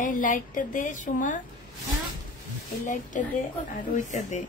এই লাইটটা দে সুমা, এই লাইটটা দে আর ওইটা দে।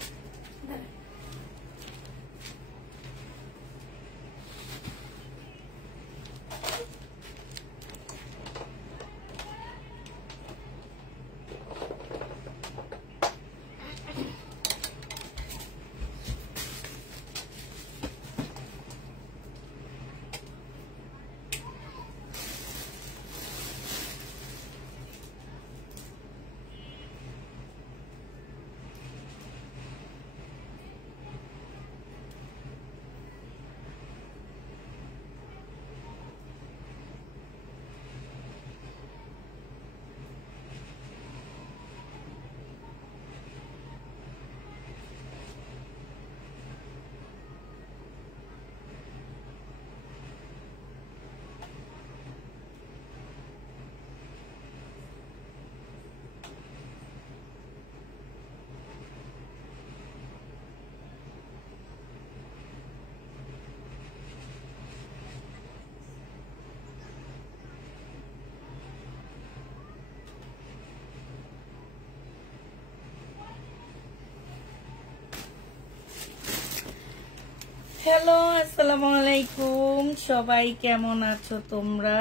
হ্যালো, আসসালামু আলাইকুম। সবাই কেমন আছো তোমরা?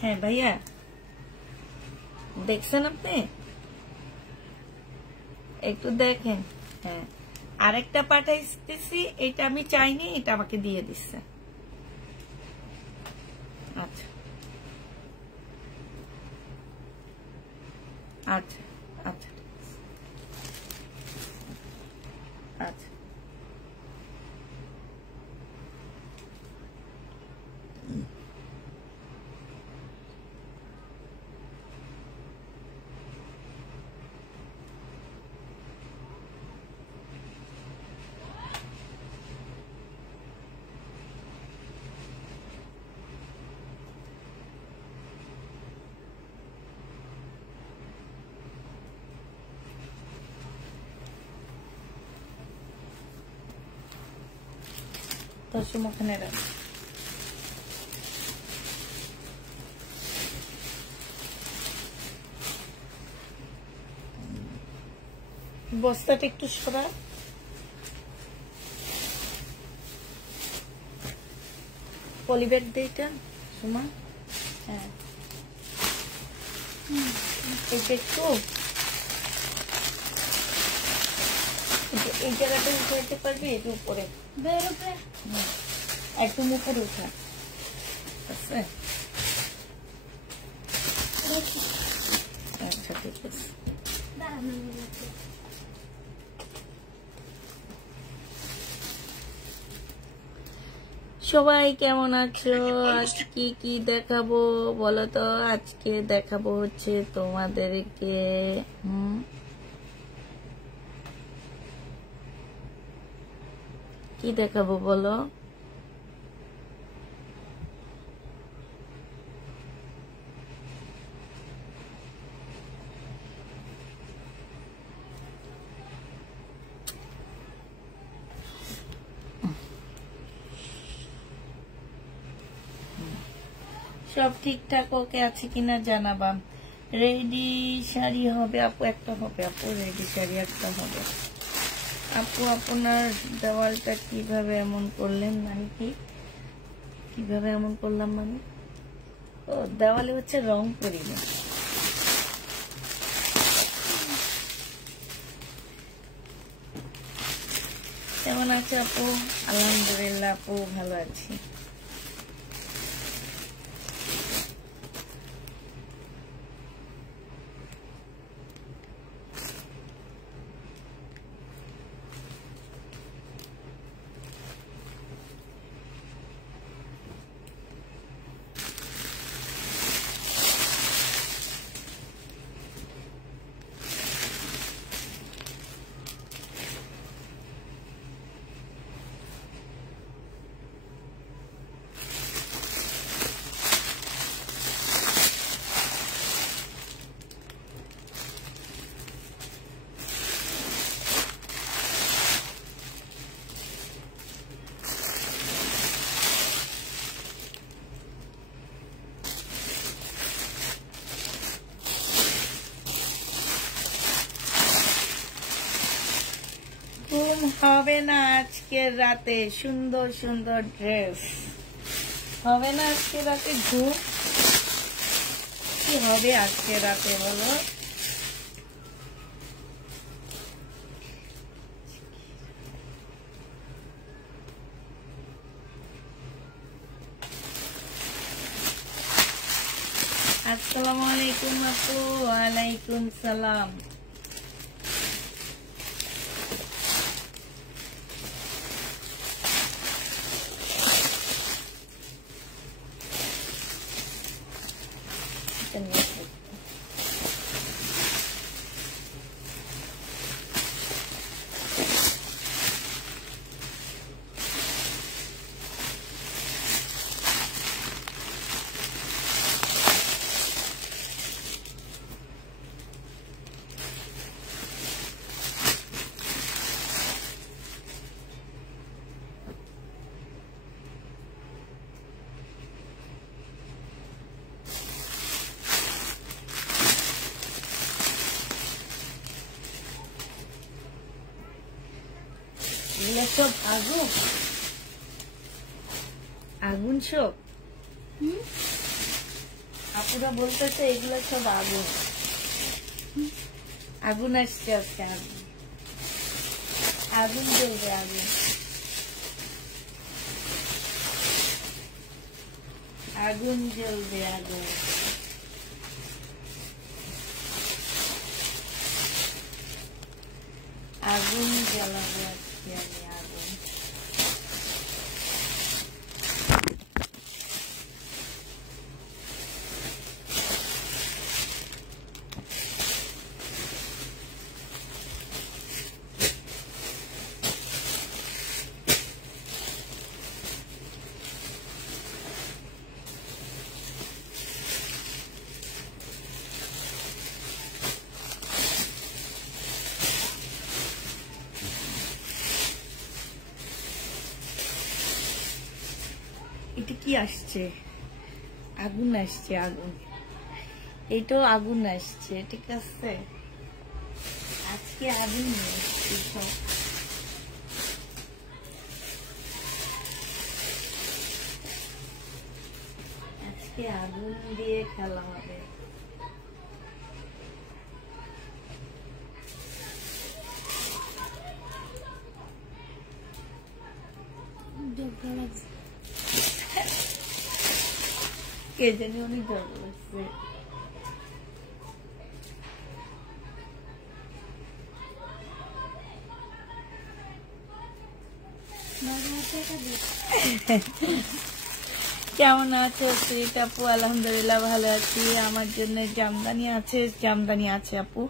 হ্যাঁ ভাইয়া, দেখছেন আপনি? একটু দেখেন। হ্যাঁ, আরেকটা পাঠাইতেছি, এটা আমি চাইনি, এটা আমাকে দিয়ে দিচ্ছে। আচ্ছা আচ্ছা আচ্ছা আচ্ছা। তোর ওখানে রাখ। বস্তাটা একটু সরা। পলিব্যাগ দে এটা সুমা। হ্যাঁ, এটা একটু এই জায়গাটা উঠাইতে পারবি, একটু উপরে একদম উপরে উঠা আছে। আচ্ছা ঠিক আছে। সবাই কেমন আছো? আজকে কি দেখাবো বলো তো? আজকে দেখাবো হচ্ছে তোমাদেরকে কি দেখাবো বলো? সব ঠিকঠাক ওকে আছে কিনা জানাবা। রেডি শাড়ি হবে আপু, একটা হবে আপু, রেডি শাড়ি একটা হবে আপু। আপনার দেওয়ালটা কিভাবে এমন করলেন? মানে কি কিভাবে এমন করলাম মানে? ও দেওয়ালে হচ্ছে রং করি না। কেমন আছে আপু? আলহামদুলিল্লাহ আপু, ভালো আছি। হবে না আজকের রাতে সুন্দর সুন্দর ড্রেস, হবে না আজকে রাতে ঘুম, কি হবে আজকে রাতে বলো? আসসালামু আলাইকুম আপু। ওয়ালাইকুম সালাম। এগুলো সব আগুন, আগুন সব। আপুরা বলতেছে এগুলো সব আগুন, আগুন আসছে আজকে, আগুন আগুন জ্বলবে, আগুন আগুন জ্বলবে, আগুন। আগুন জ্বালাবো আজকে আমি, আগুন। এটা কি আসছে? আগুন আসছে, আগুন। এটাও আগুন আসছে, ঠিক আছে। আজকে আগুন আসছে সব। আজকে আগুন দিয়ে খেলা হবে। কে জানি অনেক জ্বর লাগছে। কেমন আছো সুইট আপু? আলহামদুলিল্লাহ ভালো আছি। আমার জন্য জামদানি আছে, জামদানি আছে আপু।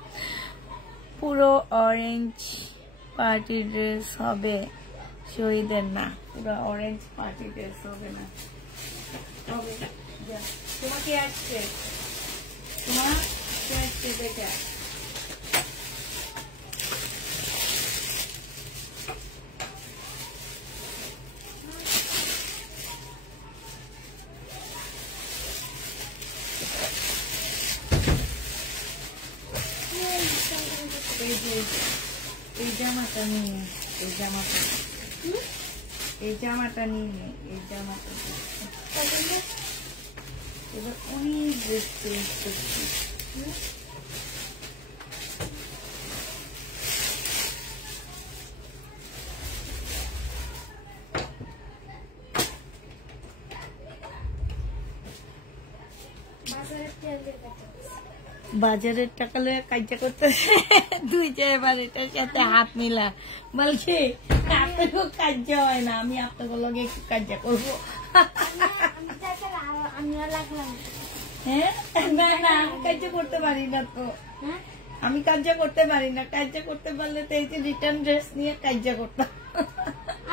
পুরো অরেঞ্জ পার্টি ড্রেস হবে, শহীদের না, পুরো অরেঞ্জ পার্টি ড্রেস হবে না। হবে তোমার কি আসছে? তোমার কি আসছে দেখা? এই জামাটা নিয়ে, এই জামাটা, এই জামাটা নিয়ে, এই জামাটা এবার অনেক ড্রেস চেঞ্জ করছি। বাজারের টাকা লয়ে কাজ করতেছে, দুই এবার এটার সাথে হাত মিলা বলছে আপনাকেও কাজ হয় না, আমি আপনাকে লগে একটু কাজ করবো। হ্যাঁ না না, আমি কাজ করতে পারি না তো, আমি কাজ করতে পারি না। কাজ করতে পারলে তো এই যে রিটার্ন ড্রেস নিয়ে কাজ করতাম।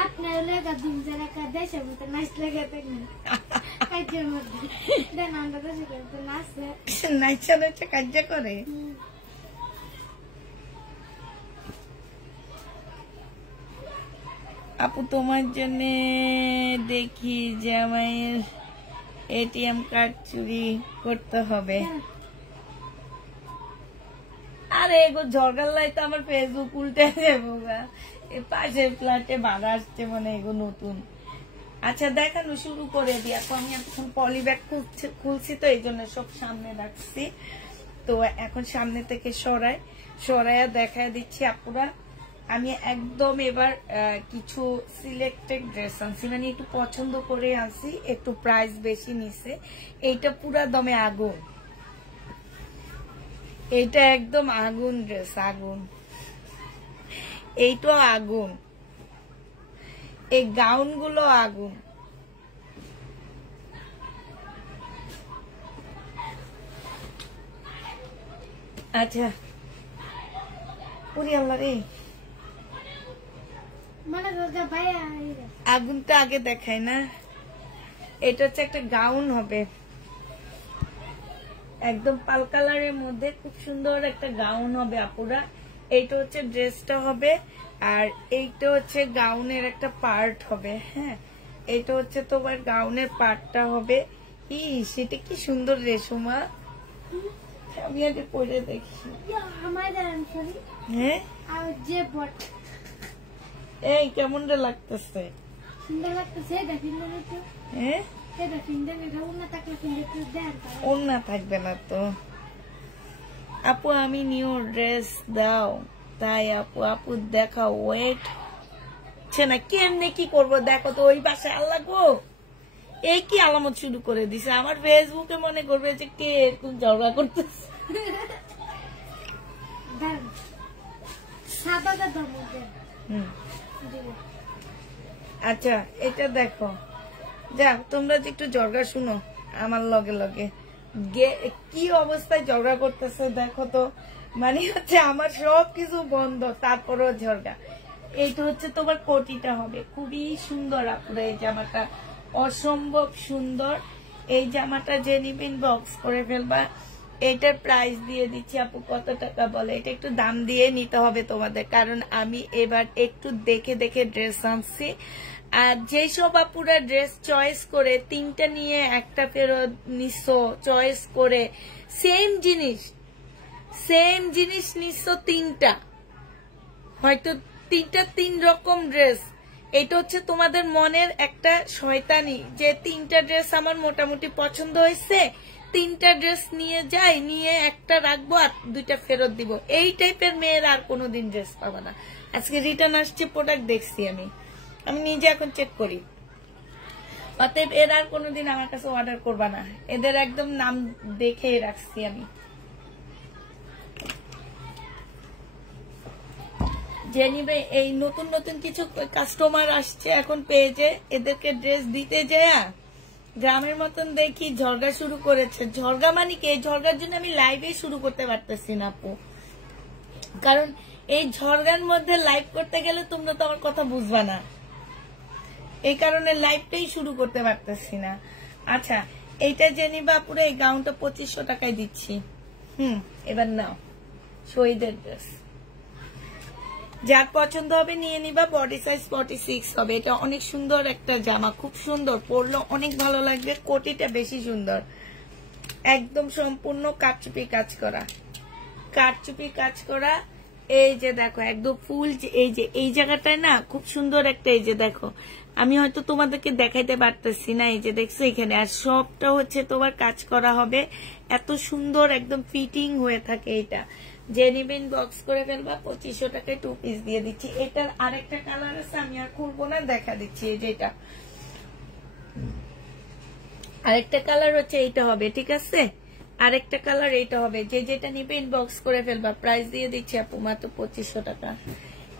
আপনার লেগা দিন যারা কাজ দেশের মতো নাচ লেগে থাকেন কাজের মধ্যে, দেন আমরা দেশে তো নাচে নাচা নাচা কাজ করে। আপু তোমার জন্য দেখি জামাইয়ের এটিএম কার্ড চুরি করতে হবে। আরে এগো ঝগড়ার লাই তো আমার ফেসবুক উল্টে যাবো, পাশের ফ্ল্যাটে ভাড়া আসছে মানে এগুলো নতুন। আচ্ছা দেখানো শুরু করে দিই। এখন আমি এখন পলি ব্যাগ খুলছি তো এই জন্য সব সামনে রাখছি। তো এখন সামনে থেকে সরাইয়া দেখায় দিচ্ছি আপুরা। আমি একদম এবার কিছু সিলেক্টেড ড্রেস আনছি, মানে একটু পছন্দ করে আনছি, একটু প্রাইস বেশি নিছে। এইটা পুরা দমে আগুন, এইটা একদম আগুন ড্রেস, আগুন। এইটাও আগুন, এই গাউন গুলো আগুন। আচ্ছা আল্লাহ রে, আগুনটা আগে দেখায় না। এটা হচ্ছে একটা গাউন হবে, একদম পাল কালারের মধ্যে খুব সুন্দর একটা গাউন হবে আপুরা। এইটা হচ্ছে ড্রেসটা হবে, আর এইটা হচ্ছে গাউনের একটা পার্ট হবে। হ্যাঁ, এইটা হচ্ছে তোমার গাউনের পার্টটা হবে। সেটা কি সুন্দর রেশমা, আমি আগে পরে দেখি। হ্যাঁ, এই কেমন লাগতেছে? সুন্দর লাগতেছে। হ্যাঁ, ওড়না থাকবে না তো আপু, আমি নিউ ড্রেস দাও তাই আপু দেখাও, ওয়েট না কেমনে কি করবো দেখো তো। ওই পাশে আল্লাহ গো, এই কি আলামত শুরু করে দিছে, আমার ফেসবুকে মনে করবে যে কে এরকম ঝগড়া করতেছে। আচ্ছা এটা দেখো, যাক তোমরা যে একটু ঝগড়া শুনো আমার লগে লগে, কি অবস্থায় ঝগড়া করতেছে দেখো তো। মানে হচ্ছে আমার সবকিছু বন্ধ, তারপরেও ঝগড়া। এইটা হচ্ছে তোমার কোটিটা হবে, খুবই সুন্দর আপুরা। এই জামাটা অসম্ভব সুন্দর। এই জামাটা যে নিবেন বক্স করে ফেলবা। এটার প্রাইস দিয়ে দিচ্ছি আপু, কত টাকা বলে? এটা একটু দাম দিয়ে নিতে হবে তোমাদের, কারণ আমি এবার একটু দেখে দেখে ড্রেস আনছি। আর যেসব আপুরা ড্রেস চয়েস করে 3টা নিয়ে একটা ফেরত নিছো, চয়েস করে সেম জিনিস নিছো 3টা, হয়তো 3টা 3 রকম ড্রেস। এটা হচ্ছে তোমাদের মনের একটা শয়তানি যে 3টা ড্রেস আমার মোটামুটি পছন্দ হয়েছে, 3টা ড্রেস নিয়ে যাই, নিয়ে একটা রাখবো আর 2টা ফেরত দিব। এই টাইপের মেয়ের আর কোনোদিন ড্রেস পাবো না। আজকে রিটার্ন আসছে প্রোডাক্ট দেখছি আমি নিজে এখন চেক করি। অতএব এর আর কোনোদিন আমার কাছে অর্ডার করবা না, এদের একদম নাম দেখে রাখছি আমি। যে নিবে, এই নতুন নতুন কিছু কাস্টমার আসছে এখন পেজে, এদেরকে ড্রেস দিতে যায় গ্রামের মতন দেখি ঝগড়া শুরু করেছে। ঝগড়া মানে কি, এই ঝগড়ার জন্য আমি লাইভে শুরু করতে পারতেছি না আপু, কারণ এই ঝগড়ার মধ্যে লাইভ করতে গেলে তোমরা তো আমার কথা বুঝবা না, এই কারণে লাইভটাই শুরু করতে পারতেছি না। আচ্ছা এইটা যে নিবা পুরো, এই গাউনটা 2500 টাকায় দিচ্ছি। এবার নাও, শহীদের ড্রেস যার পছন্দ হবে নিয়ে নিবা। বডি সাইজ 46 হবে। এটা অনেক সুন্দর একটা জামা, খুব সুন্দর, পরলে অনেক ভালো লাগবে। কোটিটা বেশি সুন্দর, একদম সম্পূর্ণ কারচুপি কাজ করা, কারচুপি কাজ করা। এই যে দেখো একদম ফুল, এই যে এই জায়গাটায় না খুব সুন্দর একটা, এই যে দেখো আমি হয়তো তোমাদেরকে দেখাইতে পারতেছি না, এই যে দেখছো এখানে, আর সবটা হচ্ছে তোমার কাজ করা হবে। এত সুন্দর একদম ফিটিং হয়ে থাকে। এটা যে নিবেন বক্স করে ফেলবা। 2500 টাকায় 2 পিস দিয়ে দিচ্ছি। এটার আরেকটা কালার আছে, আমি আর খুলবো না, দেখা দিচ্ছি। এই যে এটা আরেকটা কালার হচ্ছে, এইটা হবে, ঠিক আছে? আরেকটা কালার এইটা হবে। যে যেটা নিবে ইনবক্স করে ফেলবা। প্রাইস দিয়ে দিচ্ছি আপু মাত্র 2500 টাকা।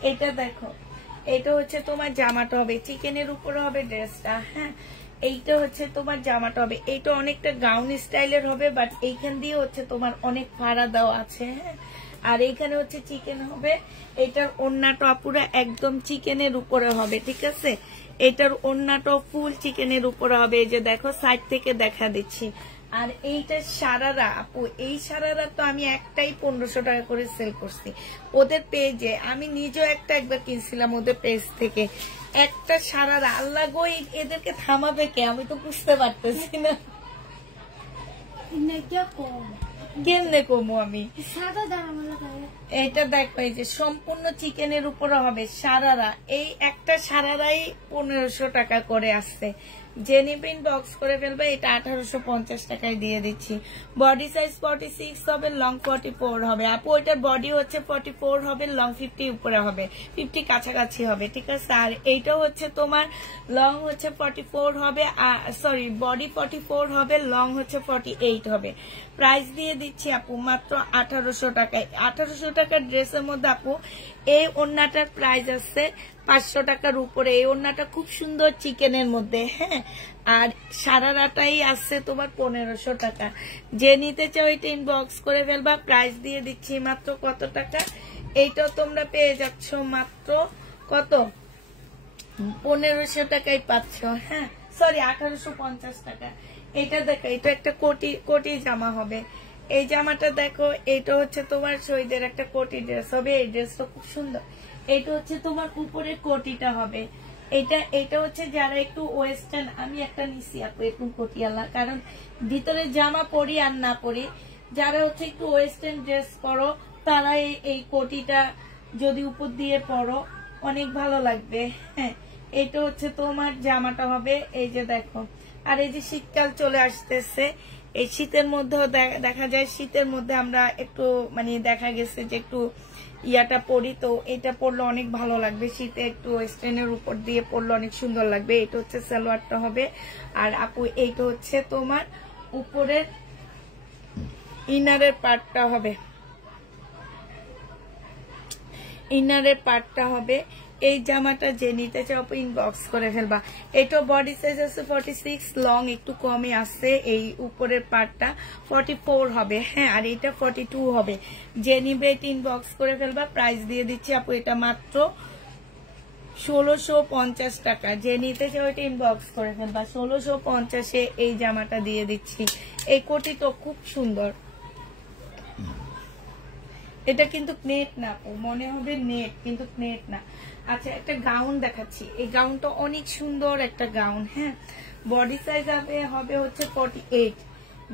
এটা দেখো, এটা হচ্ছে তোমার জামাটা হবে, চিকেনের উপরে হবে ড্রেসটা। হ্যাঁ, এইটা হচ্ছে তোমার জামাটা হবে, এইটা অনেকটা গাউন স্টাইলের হবে, বাট এইখান দিয়ে হচ্ছে তোমার অনেক ফাড়া দেওয়া আছে। হ্যাঁ, আর এইখানে হচ্ছে চিকেন হবে। এটার ওড়নাটা পুরো একদম চিকেনের উপরে হবে, ঠিক আছে? এটার ওড়নাটা ফুল চিকেনের উপরে হবে। এই যে দেখো সাইড থেকে দেখা দিচ্ছি। আর এইটা সারারা আপু, এই সারারা তো আমি একটাই 1500 টাকা করে সেল করছি ওদের পেজে। আমি নিজেও একবার কিনছিলাম ওদের পেজ থেকে একটা সারারা। আল্লাহ গো, এদেরকে থামাবে কে, আমি তো বুঝতে পারতেছি না। কেমনে কমু আমি? এটা দেখো, এই যে সম্পূর্ণ চিকেনের উপরে হবে সারারা। এই একটা সারারাই 1500 টাকা করে আসছে। যে নিবেন বক্স করে ফেলবে, এটা 1850 টাকায় দিয়ে দিচ্ছি। বডি সাইজ 46 হবে, লং 44 হবে। আপু ওইটার বডি হচ্ছে 44 হবে, লং 50 উপরে হবে, 50 কাছাকাছি হবে, ঠিক আছে। আর এইটাও হচ্ছে তোমার লং হচ্ছে 44 হবে, সরি বডি 44 হবে, লং হচ্ছে 48 হবে। প্রাইস দিয়ে দিচ্ছি আপু মাত্র 1800 টাকায়। 1800 টাকার ড্রেসের মধ্যে আপু এই ওড়নাটার প্রাইস আছে 500 টাকার উপরে। এই ওড়নাটা খুব সুন্দর চিকেনের মধ্যে, হ্যাঁ। আর সারারাটাই আছে তোমার 1500 টাকা। যে নিতে চাও এটা ইনবক্স করে ফেলবা। প্রাইস দিয়ে দিচ্ছি মাত্র কত টাকা? এইটাও তোমরা পেয়ে যাচ্ছ মাত্র কত? 1500 টাকায় পাচ্ছ, হ্যাঁ, সরি 1850 টাকা। এটা দেখো, এটা একটা কোটি জামা হবে। এই জামাটা দেখো, এটা হচ্ছে তোমার শহীদের একটা কোটি ড্রেস হবে। এই ড্রেসটা খুব সুন্দর। এটা হচ্ছে তোমার উপরে কোটিটা হবে। এটা হচ্ছে যারা একটু ওয়েস্টার্ন, আমি একটা নিছি আপু একটু কোটিয়ালা, কারণ ভিতরে জামা পরি আর না পরি, যারা হচ্ছে একটু ওয়েস্টার্ন ড্রেস পরো তারা এই কোটিটা যদি উপর দিয়ে পরো অনেক ভালো লাগবে, হ্যাঁ। এটা হচ্ছে তোমার জামাটা হবে। এই যে দেখো, আর এই যে শীতকাল চলে আসতেছে, এই শীতের মধ্যেও দেখা যায়, শীতের মধ্যে আমরা একটু মানে দেখা গেছে যে একটু ইয়াটা পরি, তো এটা পরলে অনেক ভালো লাগবে। শীতে একটু ওয়েস্টার্নের উপর দিয়ে পরলে অনেক সুন্দর লাগবে। এটা হচ্ছে সালোয়ারটা হবে। আর আপু এইটা হচ্ছে তোমার উপরের ইনারের পার্টটা হবে, ইনারের পার্টটা হবে। এই জামাটা যে নিতে চাও ইনবক্স করে ফেলবা। এটা বডি সাইজ আছে 46, লং একটু কমে আছে। এই উপরের পার্টটা 44 হবে, হ্যাঁ। আর এটা 42 হবে। যে নিবে এটা ইনবক্স করে ফেলবা। প্রাইস দিয়ে দিচ্ছি আপু এটা মাত্র 1650 টাকা। যে নিতে চাও এটা ইনবক্স করে ফেলবা। 1650-এ এই জামাটা দিয়ে দিচ্ছি। এই কোটি তো খুব সুন্দর। এটা কিন্তু নেট না, মনে হবে নেট, কিন্তু নেট না। আচ্ছা, একটা গাউন দেখাচ্ছি। এই গাউনটা অনেক সুন্দর একটা গাউন, হ্যাঁ। বডি সাইজ হবে হচ্ছে 48।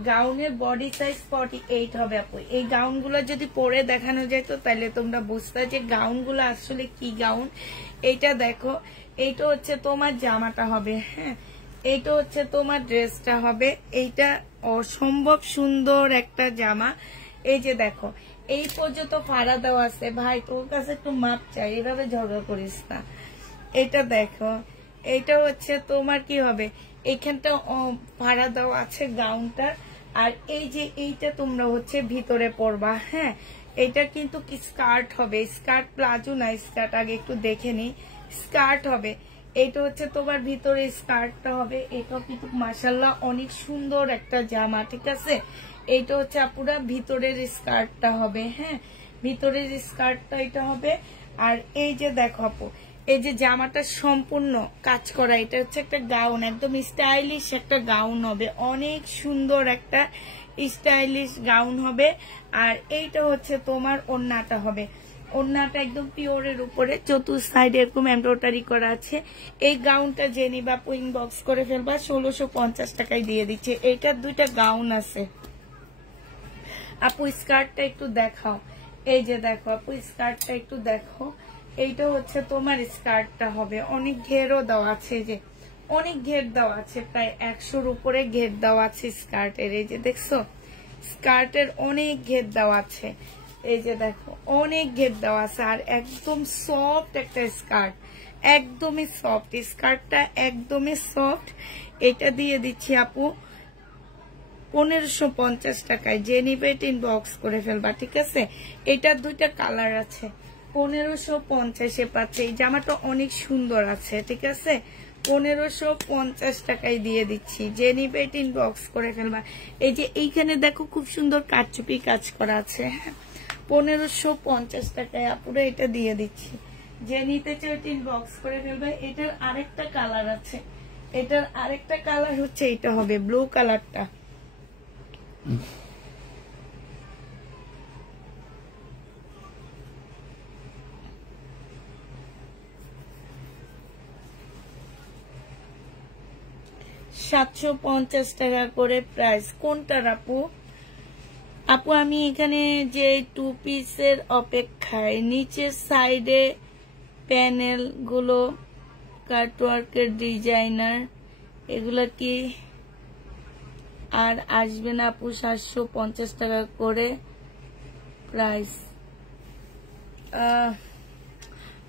গাউনের বডি সাইজ 48 হবে আপু। এই গাউনগুলো যদি পরে দেখানো যেত তাহলে তোমরা বুঝতে যে গাউনগুলো আসলে কি গাউন। এইটা দেখো, এইটা হচ্ছে তোমার জামাটা হবে, হ্যাঁ। এইটা হচ্ছে তোমার ড্রেসটা হবে। এইটা অসম্ভব সুন্দর একটা জামা। এই যে দেখো, এই পর্যন্ত ফাড়া দেওয়া আছে। ভাই তোর কাছে একটু মাপ চাই, এভাবে ঝগড়া করিস না। এটা দেখো, এটা হচ্ছে তোমার কি হবে, এইখানটা ফাড়া দেওয়া আছে গাউনটার। আর এই যে এইটা তোমরা হচ্ছে ভিতরে পরবা, হ্যাঁ। এটা কিন্তু কি স্কার্ট হবে, স্কার্ট প্লাজো না, স্কার্ট আগে একটু দেখে নি। স্কার্ট হবে। এটা হচ্ছে তোমার ভিতরে স্কার্টটা হবে। এটাও কিন্তু মাশাআল্লাহ অনেক সুন্দর একটা জামা, ঠিক আছে। এইটা হচ্ছে আপুরা ভিতরের স্কার্টটা হবে, হ্যাঁ। ভিতরের স্কার্টটা এটা হবে। আর এই যে দেখো আপু, এই যে জামাটা সম্পূর্ণ কাজ করা, এটা হচ্ছে একটা গাউন, একদম স্টাইলিশ একটা গাউন হবে। অনেক সুন্দর একটা স্টাইলিশ গাউন হবে। আর এইটা হচ্ছে তোমার ওড়নাটা হবে। ওড়নাটা একদম পিওরের উপরে চতুর্থ সাইডে এরকম এমব্রয়ডারি করা আছে। এই গাউনটা যে নিবা ইনবক্স করে ফেলবা। 1650 টাকায় দিয়ে দিচ্ছে। এইটার দুইটা গাউন আছে আপু। স্কার্টটা একটু দেখাও। এই যে দেখো আপু, স্কার্টটা একটু দেখো। এইটা হচ্ছে তোমার স্কার্টটা হবে। অনেক ঘেরও দেওয়া আছে, যে অনেক ঘের দেওয়া আছে, প্রায় 100-র উপরে ঘের দেওয়া আছে স্কার্টের। এই যে দেখছো, স্কার্টের অনেক ঘের দেওয়া আছে। এই যে দেখো, অনেক ঘের দেওয়া আছে। আর একদম সফট একটা স্কার্ট, একদমই সফট স্কার্টটা, একদমই সফট। এটা দিয়ে দিচ্ছি আপু 1550 টাকায়। যে নিবে এটা ইনবক্স করে ফেলবা, ঠিক আছে। এটার দুইটা কালার আছে। 1550-এ পাচ্ছে। এই জামাটা অনেক সুন্দর আছে, ঠিক আছে। 1550 টাকায় দিয়ে দিচ্ছি। যে নিবে এটা ইনবক্স করে ফেলবা। এই যে এইখানে দেখো খুব সুন্দর কারচুপি কাজ করা আছে, হ্যাঁ। 1550 টাকায় আপুরা এটা দিয়ে দিচ্ছি। যে নিতে চাও এটা ইনবক্স করে ফেলবা। এটার আরেকটা কালার আছে। এটার আরেকটা কালার হচ্ছে এটা হবে, ব্লু কালারটা। $750 টাকা করে প্রাইস। কোনটার আপু? আপু আমি এখানে যে 2 পিসের অপেক্ষায় নিচের সাইডে প্যানেল গুলো কাটওয়ার্কের ডিজাইনার এগুলো কি আর আসবে না আপু? 750 টাকা করে প্রাইস।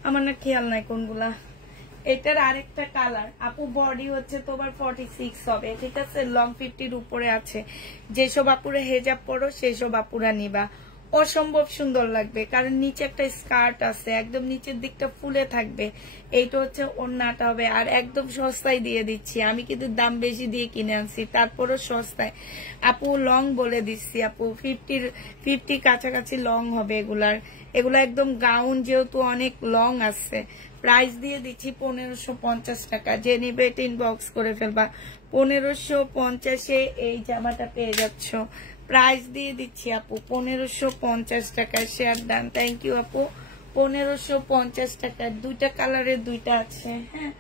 আমার না খেয়াল নাই কোনগুলা। এটার আরেকটা কালার আপু, বডি হচ্ছে তোমার 46 হবে, ঠিক আছে, লং 50-র উপরে আছে। যেসব আপুরা হেজাব পরো সেসব আপুরা নিবা, অসম্ভব সুন্দর লাগবে, কারণ নিচে একটা স্কার্ট আছে, একদম নিচের দিকটা ফুলে থাকবে। এইটা হচ্ছে ওড়নাটা হবে, আর একদম সস্তায় দিয়ে দিচ্ছি। আমি কিন্তু দাম বেশি দিয়ে কিনে আনছি, তারপরও সস্তায়। আপু লং বলে দিচ্ছি আপু, 50 কাছাকাছি লং হবে এগুলা একদম গাউন, যেহেতু অনেক লং আছে। প্রাইস দিয়ে দিচ্ছি 1550 টাকা। যে নিবে এটা ইনবক্স করে ফেলবা। 1550-এ এই জামাটা পেয়ে যাচ্ছ। প্রাইস দিয়ে দিচ্ছি আপু 1550 টাকা। শেয়ার ডান, থ্যাংক ইউ আপু। 1550 টাকা, দুইটা কালারের দুইটা আছে। হ্যাঁ,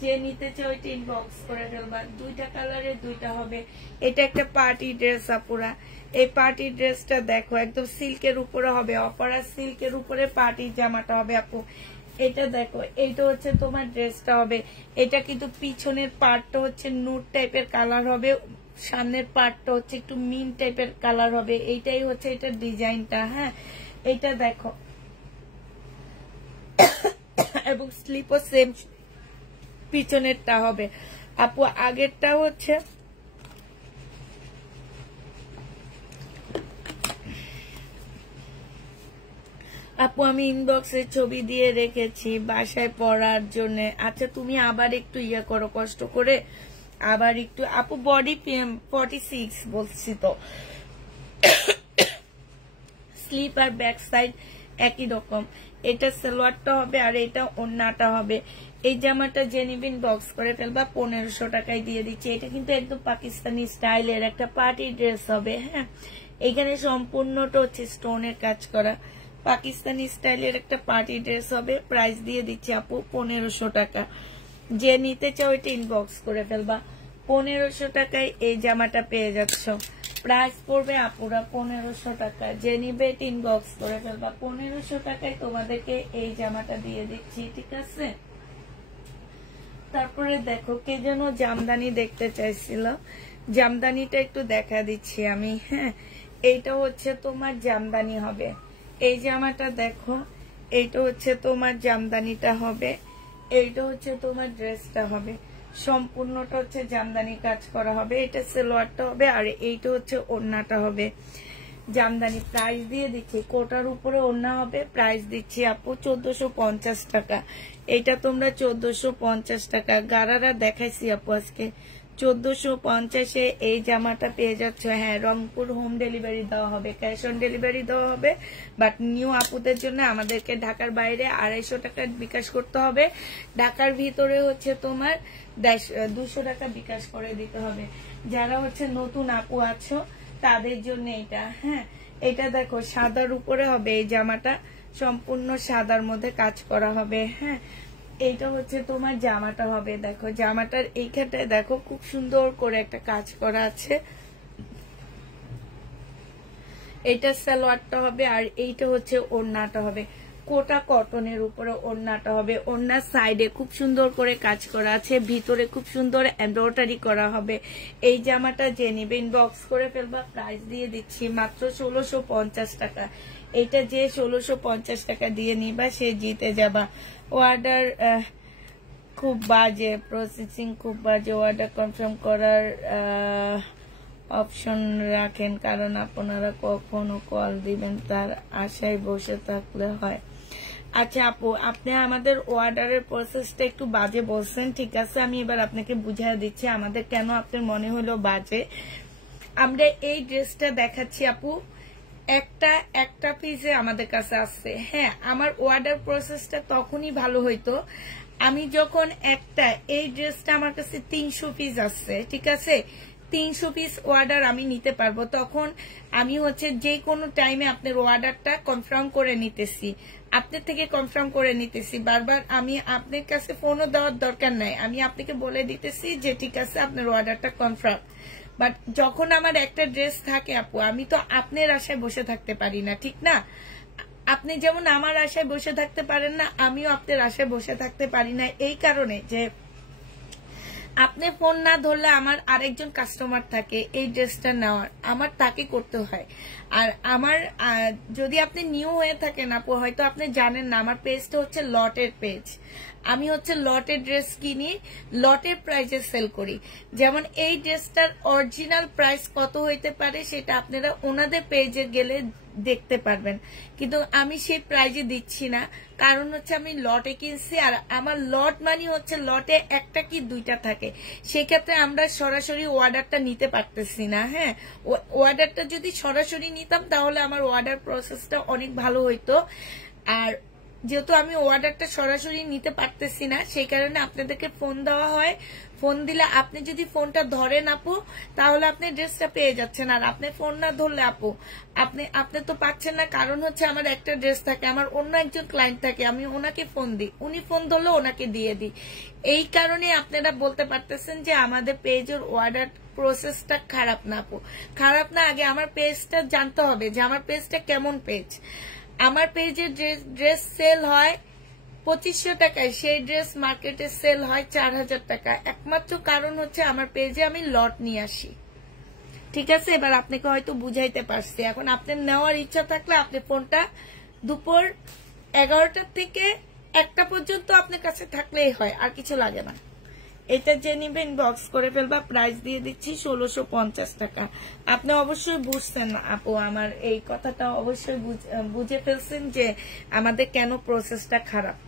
যে নিতে চাও ওইটা ইনবক্স করে ফেলবা। দুইটা কালারের দুইটা হবে। এটা একটা পার্টি ড্রেস আপুরা। এই পার্টি ড্রেসটা দেখো, একদম সিল্কের উপরে হবে, অপারা সিল্কের উপরে পার্টি জামাটা হবে আপু। এটা দেখো, এইটা হচ্ছে তোমার ড্রেসটা হবে। এটা কিন্তু পিছনের পার্টটা হচ্ছে নুট টাইপের কালার হবে, সামনের পার্টটা হচ্ছে একটু মিন টাইপের কালার হবে। এইটাই হচ্ছে এটার ডিজাইনটা। হ্যাঁ, এটা দেখো, এবং স্লিপও সেম পিছনেরটা হবে আপু। আগেরটা হচ্ছে আপু আমি ইনবক্সে ছবি দিয়ে রেখেছি বাসায় পরার জন্য। আচ্ছা, তুমি আবার একটু ইয়া করো, কষ্ট করে আবার একটু। আপু বডি 46 বলছি তো। স্লিপ আর ব্যাক সাইড একই রকম। এটা সালোয়ারটা হবে আর এটা ওড়নাটা হবে। এই জামাটা যে নিবেন বক্স করে ফেলবা, 1500 টাকায় দিয়ে দিচ্ছি। এটা কিন্তু একদম পাকিস্তানি স্টাইলের একটা পার্টি ড্রেস হবে। হ্যাঁ, এখানে সম্পূর্ণটা হচ্ছে স্টোনের কাজ করা, পাকিস্তানি স্টাইলের একটা পার্টি ড্রেস হবে। প্রাইস দিয়ে দিচ্ছি আপু 1500 টাকা। যে নিতে চাও এটা ইনবক্স করে ফেলবা। 1500 টাকায় এই জামাটা পেয়ে যাচ্ছ। প্রাইস পড়বে আপুরা 1500 টাকা। যে নিবে এটা ইনবক্স করে ফেলবা। 1500 টাকায় তোমাদেরকে এই জামাটা দিয়ে দিচ্ছি, ঠিক আছে। তারপরে দেখো, কে যেন জামদানি দেখতে চাইছিল, জামদানিটা একটু দেখা দিচ্ছি আমি। হ্যাঁ, এইটা হচ্ছে তোমার জামদানি হবে। এই জামাটা দেখো, এইটা হচ্ছে তোমার জামদানিটা হবে, এইটা হচ্ছে তোমার ড্রেসটা হবে। সম্পূর্ণটা হচ্ছে জামদানি কাজ করা হবে। এটা সালোয়ারটা হবে আর এইটা হচ্ছে ওড়নাটা হবে জামদানি। প্রাইস দিয়ে দিচ্ছি, কোটার উপরে ওড়না হবে। প্রাইস দিচ্ছি আপু 1450 টাকা। এটা তোমরা 1450 টাকা। গারারা দেখাইছি আপু আজকে 1450-এ এই জামাটা পেয়ে যাচ্ছ। হ্যাঁ, রংপুর হোম ডেলিভারি দেওয়া হবে, ক্যাশ অন ডেলিভারি দেওয়া হবে। বাট নিউ আপুদের জন্য আমাদেরকে ঢাকার বাইরে 250 টাকা বিকাশ করতে হবে। ঢাকার ভিতরে হচ্ছে তোমার 200 টাকা বিকাশ করে দিতে হবে। যারা হচ্ছে নতুন আপু আছো তাদের জন্য এটা। হ্যাঁ, এটা দেখো সাদার উপরে হবে এই জামাটা, সম্পূর্ণ সাদার মধ্যে কাজ করা হবে। হ্যাঁ, এইটা হচ্ছে তোমার জামাটা হবে। দেখো জামাটার এইখানটায় দেখো খুব সুন্দর করে একটা কাজ করা আছে। এইটা সালোয়ারটা হবে আর এইটা হচ্ছে ওড়নাটা হবে। কোটা কটনের উপরে ওড়নাটা হবে। ওড়নার সাইডে খুব সুন্দর করে কাজ করা আছে, ভিতরে খুব সুন্দর এমব্রয়ডারি করা হবে। এই জামাটা যে নিবে ইনবক্স করে ফেলবা। প্রাইস দিয়ে দিচ্ছি মাত্র 1650 টাকা। এইটা যে 1650 টাকা দিয়ে নিবা সে জিতে যাবা। অর্ডার খুব বাজে, প্রসেসিং খুব বাজে। অর্ডার কনফার্ম করার অপশন রাখেন, কারণ আপনারা কখনো কল দিবেন তার আশায় বসে থাকলে হয়। আচ্ছা আপু, আপনি আমাদের অর্ডারের প্রসেসটা একটু বাজে বলছেন, ঠিক আছে। আমি এবার আপনাকে বুঝিয়ে দিচ্ছি আমাদের কেন আপনার মনে হলো বাজে। আমরা এই ড্রেসটা দেখাচ্ছি আপু, একটা পিসে আমাদের কাছে আসছে। হ্যাঁ, আমার অর্ডার প্রসেসটা তখনই ভালো হইতো আমি যখন এই ড্রেসটা আমার কাছে 300 পিস আসছে, ঠিক আছে। 300 পিস অর্ডার আমি নিতে পারবো, তখন আমি হচ্ছে যে কোনো টাইমে আপনার অর্ডারটা কনফার্ম করে নিতেছি, আপনার থেকে কনফার্ম করে নিতেছি। বারবার আমি আপনার কাছে ফোনও দেওয়ার দরকার নাই, আমি আপনাকে বলে দিতেছি যে ঠিক আছে আপনার অর্ডারটা কনফার্ম। বাট যখন আমার একটা ড্রেস থাকে আপু, আমি তো আপনার আশায় বসে থাকতে পারি না, ঠিক না? আপনি যেমন আমার আশায় বসে থাকতে পারেন না, আমিও আপনার আশায় বসে থাকতে পারি না। এই কারণে যে আপনি ফোন না ধরলে আমার আরেকজন কাস্টমার থাকে এই ড্রেসটা নেওয়ার, আমার তাকে করতে হয়। আর আমার যদি আপনি নিউ হয়ে থাকেন আপু, হয়তো আপনি জানেন না, আমার পেজটা হচ্ছে লটের পেজ। আমি হচ্ছে লটের ড্রেস কিনি, লটের প্রাইসে সেল করি। যেমন এই ড্রেসটার অরিজিনাল প্রাইস কত হইতে পারে সেটা আপনারা ওনাদের পেজে গেলে দেখতে পারবেন, কিন্তু আমি সেই প্রাইজে দিচ্ছি না। কারণ হচ্ছে আমি লটে কিনছি, আর আমার লট মানে হচ্ছে লটে একটা কি দুইটা থাকে, সেক্ষেত্রে আমরা সরাসরি অর্ডারটা নিতে পারতেছি না। হ্যাঁ, অর্ডারটা যদি সরাসরি নিতাম তাহলে আমার অর্ডার প্রসেসটা অনেক ভালো হইতো। আর যেহেতু আমি অর্ডারটা সরাসরি নিতে পারতেছি না, সেই কারণে আপনাদেরকে ফোন দেওয়া হয়। ফোন দিলে আপনি যদি ফোনটা ধরেন আপু, তাহলে আপনি ড্রেসটা পেয়ে যাচ্ছেন। আর আপনি ফোন না ধরলে আপু, আপনি তো পাচ্ছেন না। কারণ হচ্ছে আমার একটা ড্রেস থাকে, আমার অন্য একজন ক্লায়েন্ট থাকে, আমি ওনাকে ফোন দিই, উনি ফোন ধরলে ওনাকে দিয়ে দিই। এই কারণে আপনারা বলতে পারতেছেন যে আমাদের পেজের অর্ডার প্রসেসটা খারাপ না আপু। খারাপ না, আগে আমার পেজটা জানতে হবে যে আমার পেজটা কেমন পেজ। আমার পেজে ড্রেস সেল হয় 2500 টাকায়, সেই ড্রেস মার্কেটে সেল হয় 4000 টাকা। একমাত্র কারণ হচ্ছে আমার পেজে আমি লট নিয়ে আসি। ঠিক আছে, এবার আপনাকে হয়তো বুঝাইতে পারছি। এখন আপনার নেওয়ার ইচ্ছা থাকলে আপনি ফোনটা দুপুর 11টা থেকে 1টা পর্যন্ত আপনার কাছে থাকলেই হয়, আর কিছু লাগে না। এটা যে নিবেন বক্স করে ফেলবা, প্রাইস দিয়ে দিচ্ছি 1650 টাকা। আপনি অবশ্যই বুঝছেন আপু, আমার এই কথাটা অবশ্যই বুঝে ফেলছেন যে আমাদের কেন প্রসেসটা খারাপ।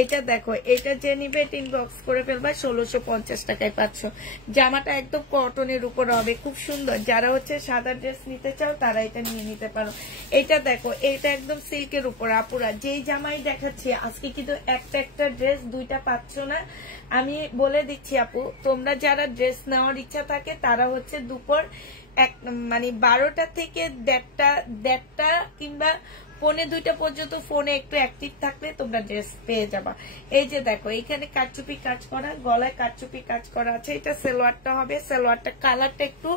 এটা দেখো, এটা যে নিবে ইনবক্স করে ফেলবা, 1650 টাকায় পাচ্ছ। জামাটা একদম কটনের উপর হবে, খুব সুন্দর। যারা হচ্ছে সাদা ড্রেস নিতে চাও তারা এটা নিয়ে নিতে পারো। এটা দেখো, এটা একদম সিল্কের উপর আপুরা। যেই জামাই দেখাচ্ছি আজকে কিন্তু একটা ড্রেস দুইটা পাচ্ছ না। আমি বলে দিচ্ছি আপু, তোমরা যারা ড্রেস নেওয়ার ইচ্ছা থাকে তারা হচ্ছে দুপুর মানে 12টা থেকে 1:30 কিংবা 1:45 পর্যন্ত ফোনে একটু অ্যাক্টিভ থাকলে তোমরা ড্রেস পেয়ে যাবা। এই যে দেখো, এখানে কারচুপি কাজ করা, গলায় কারচুপি কাজ করা আছে। এটা সালোয়ারটা হবে, সালোয়ারটা কালারটা একটু,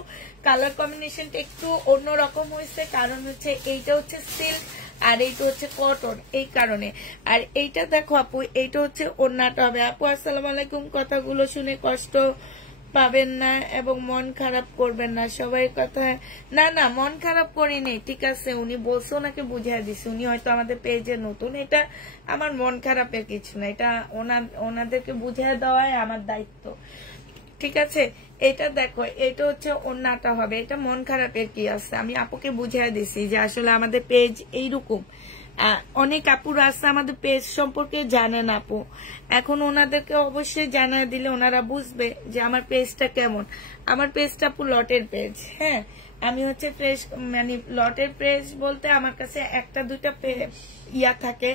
কালার কম্বিনেশনটা একটু অন্যরকম হয়েছে। কারণ হচ্ছে এইটা হচ্ছে সিল্ক আর এইটা হচ্ছে কটন, এই কারণে। আর এইটা দেখো আপু, এইটা হচ্ছে ওড়নাটা হবে। আপু আসসালামু আলাইকুম, কথাগুলো শুনে কষ্ট পাবেন না এবং মন খারাপ করবেন না। সবাই কথা না না, মন খারাপ করিনি, ঠিক আছে। উনি বলছে, ওনাকে বুঝিয়ে দিছে, উনি হয়তো আমাদের পেজে নতুন। এটা আমার মন খারাপের কিছু না, এটা ওনাদেরকে বুঝিয়ে দেওয়াই আমার দায়িত্ব, ঠিক আছে। এটা দেখো, এটা হচ্ছে ওড়নাটা হবে। এটা মন খারাপের কি আছে, আমি আপুকে বুঝিয়ে দিছি যে আসলে আমাদের পেজ এইরকম। অনেক আপুরা আছে আমাদের পেজ সম্পর্কে জানেন আপু, এখন ওনাদেরকে অবশ্যই জানিয়ে দিলে ওনারা বুঝবে যে আমার পেজটা কেমন। আমার পেজটা আপু লটের পেজ। হ্যাঁ, আমি হচ্ছে ফ্রেশ মানে লটের পেজ বলতে আমার কাছে একটা দুইটা ইয়া থাকে,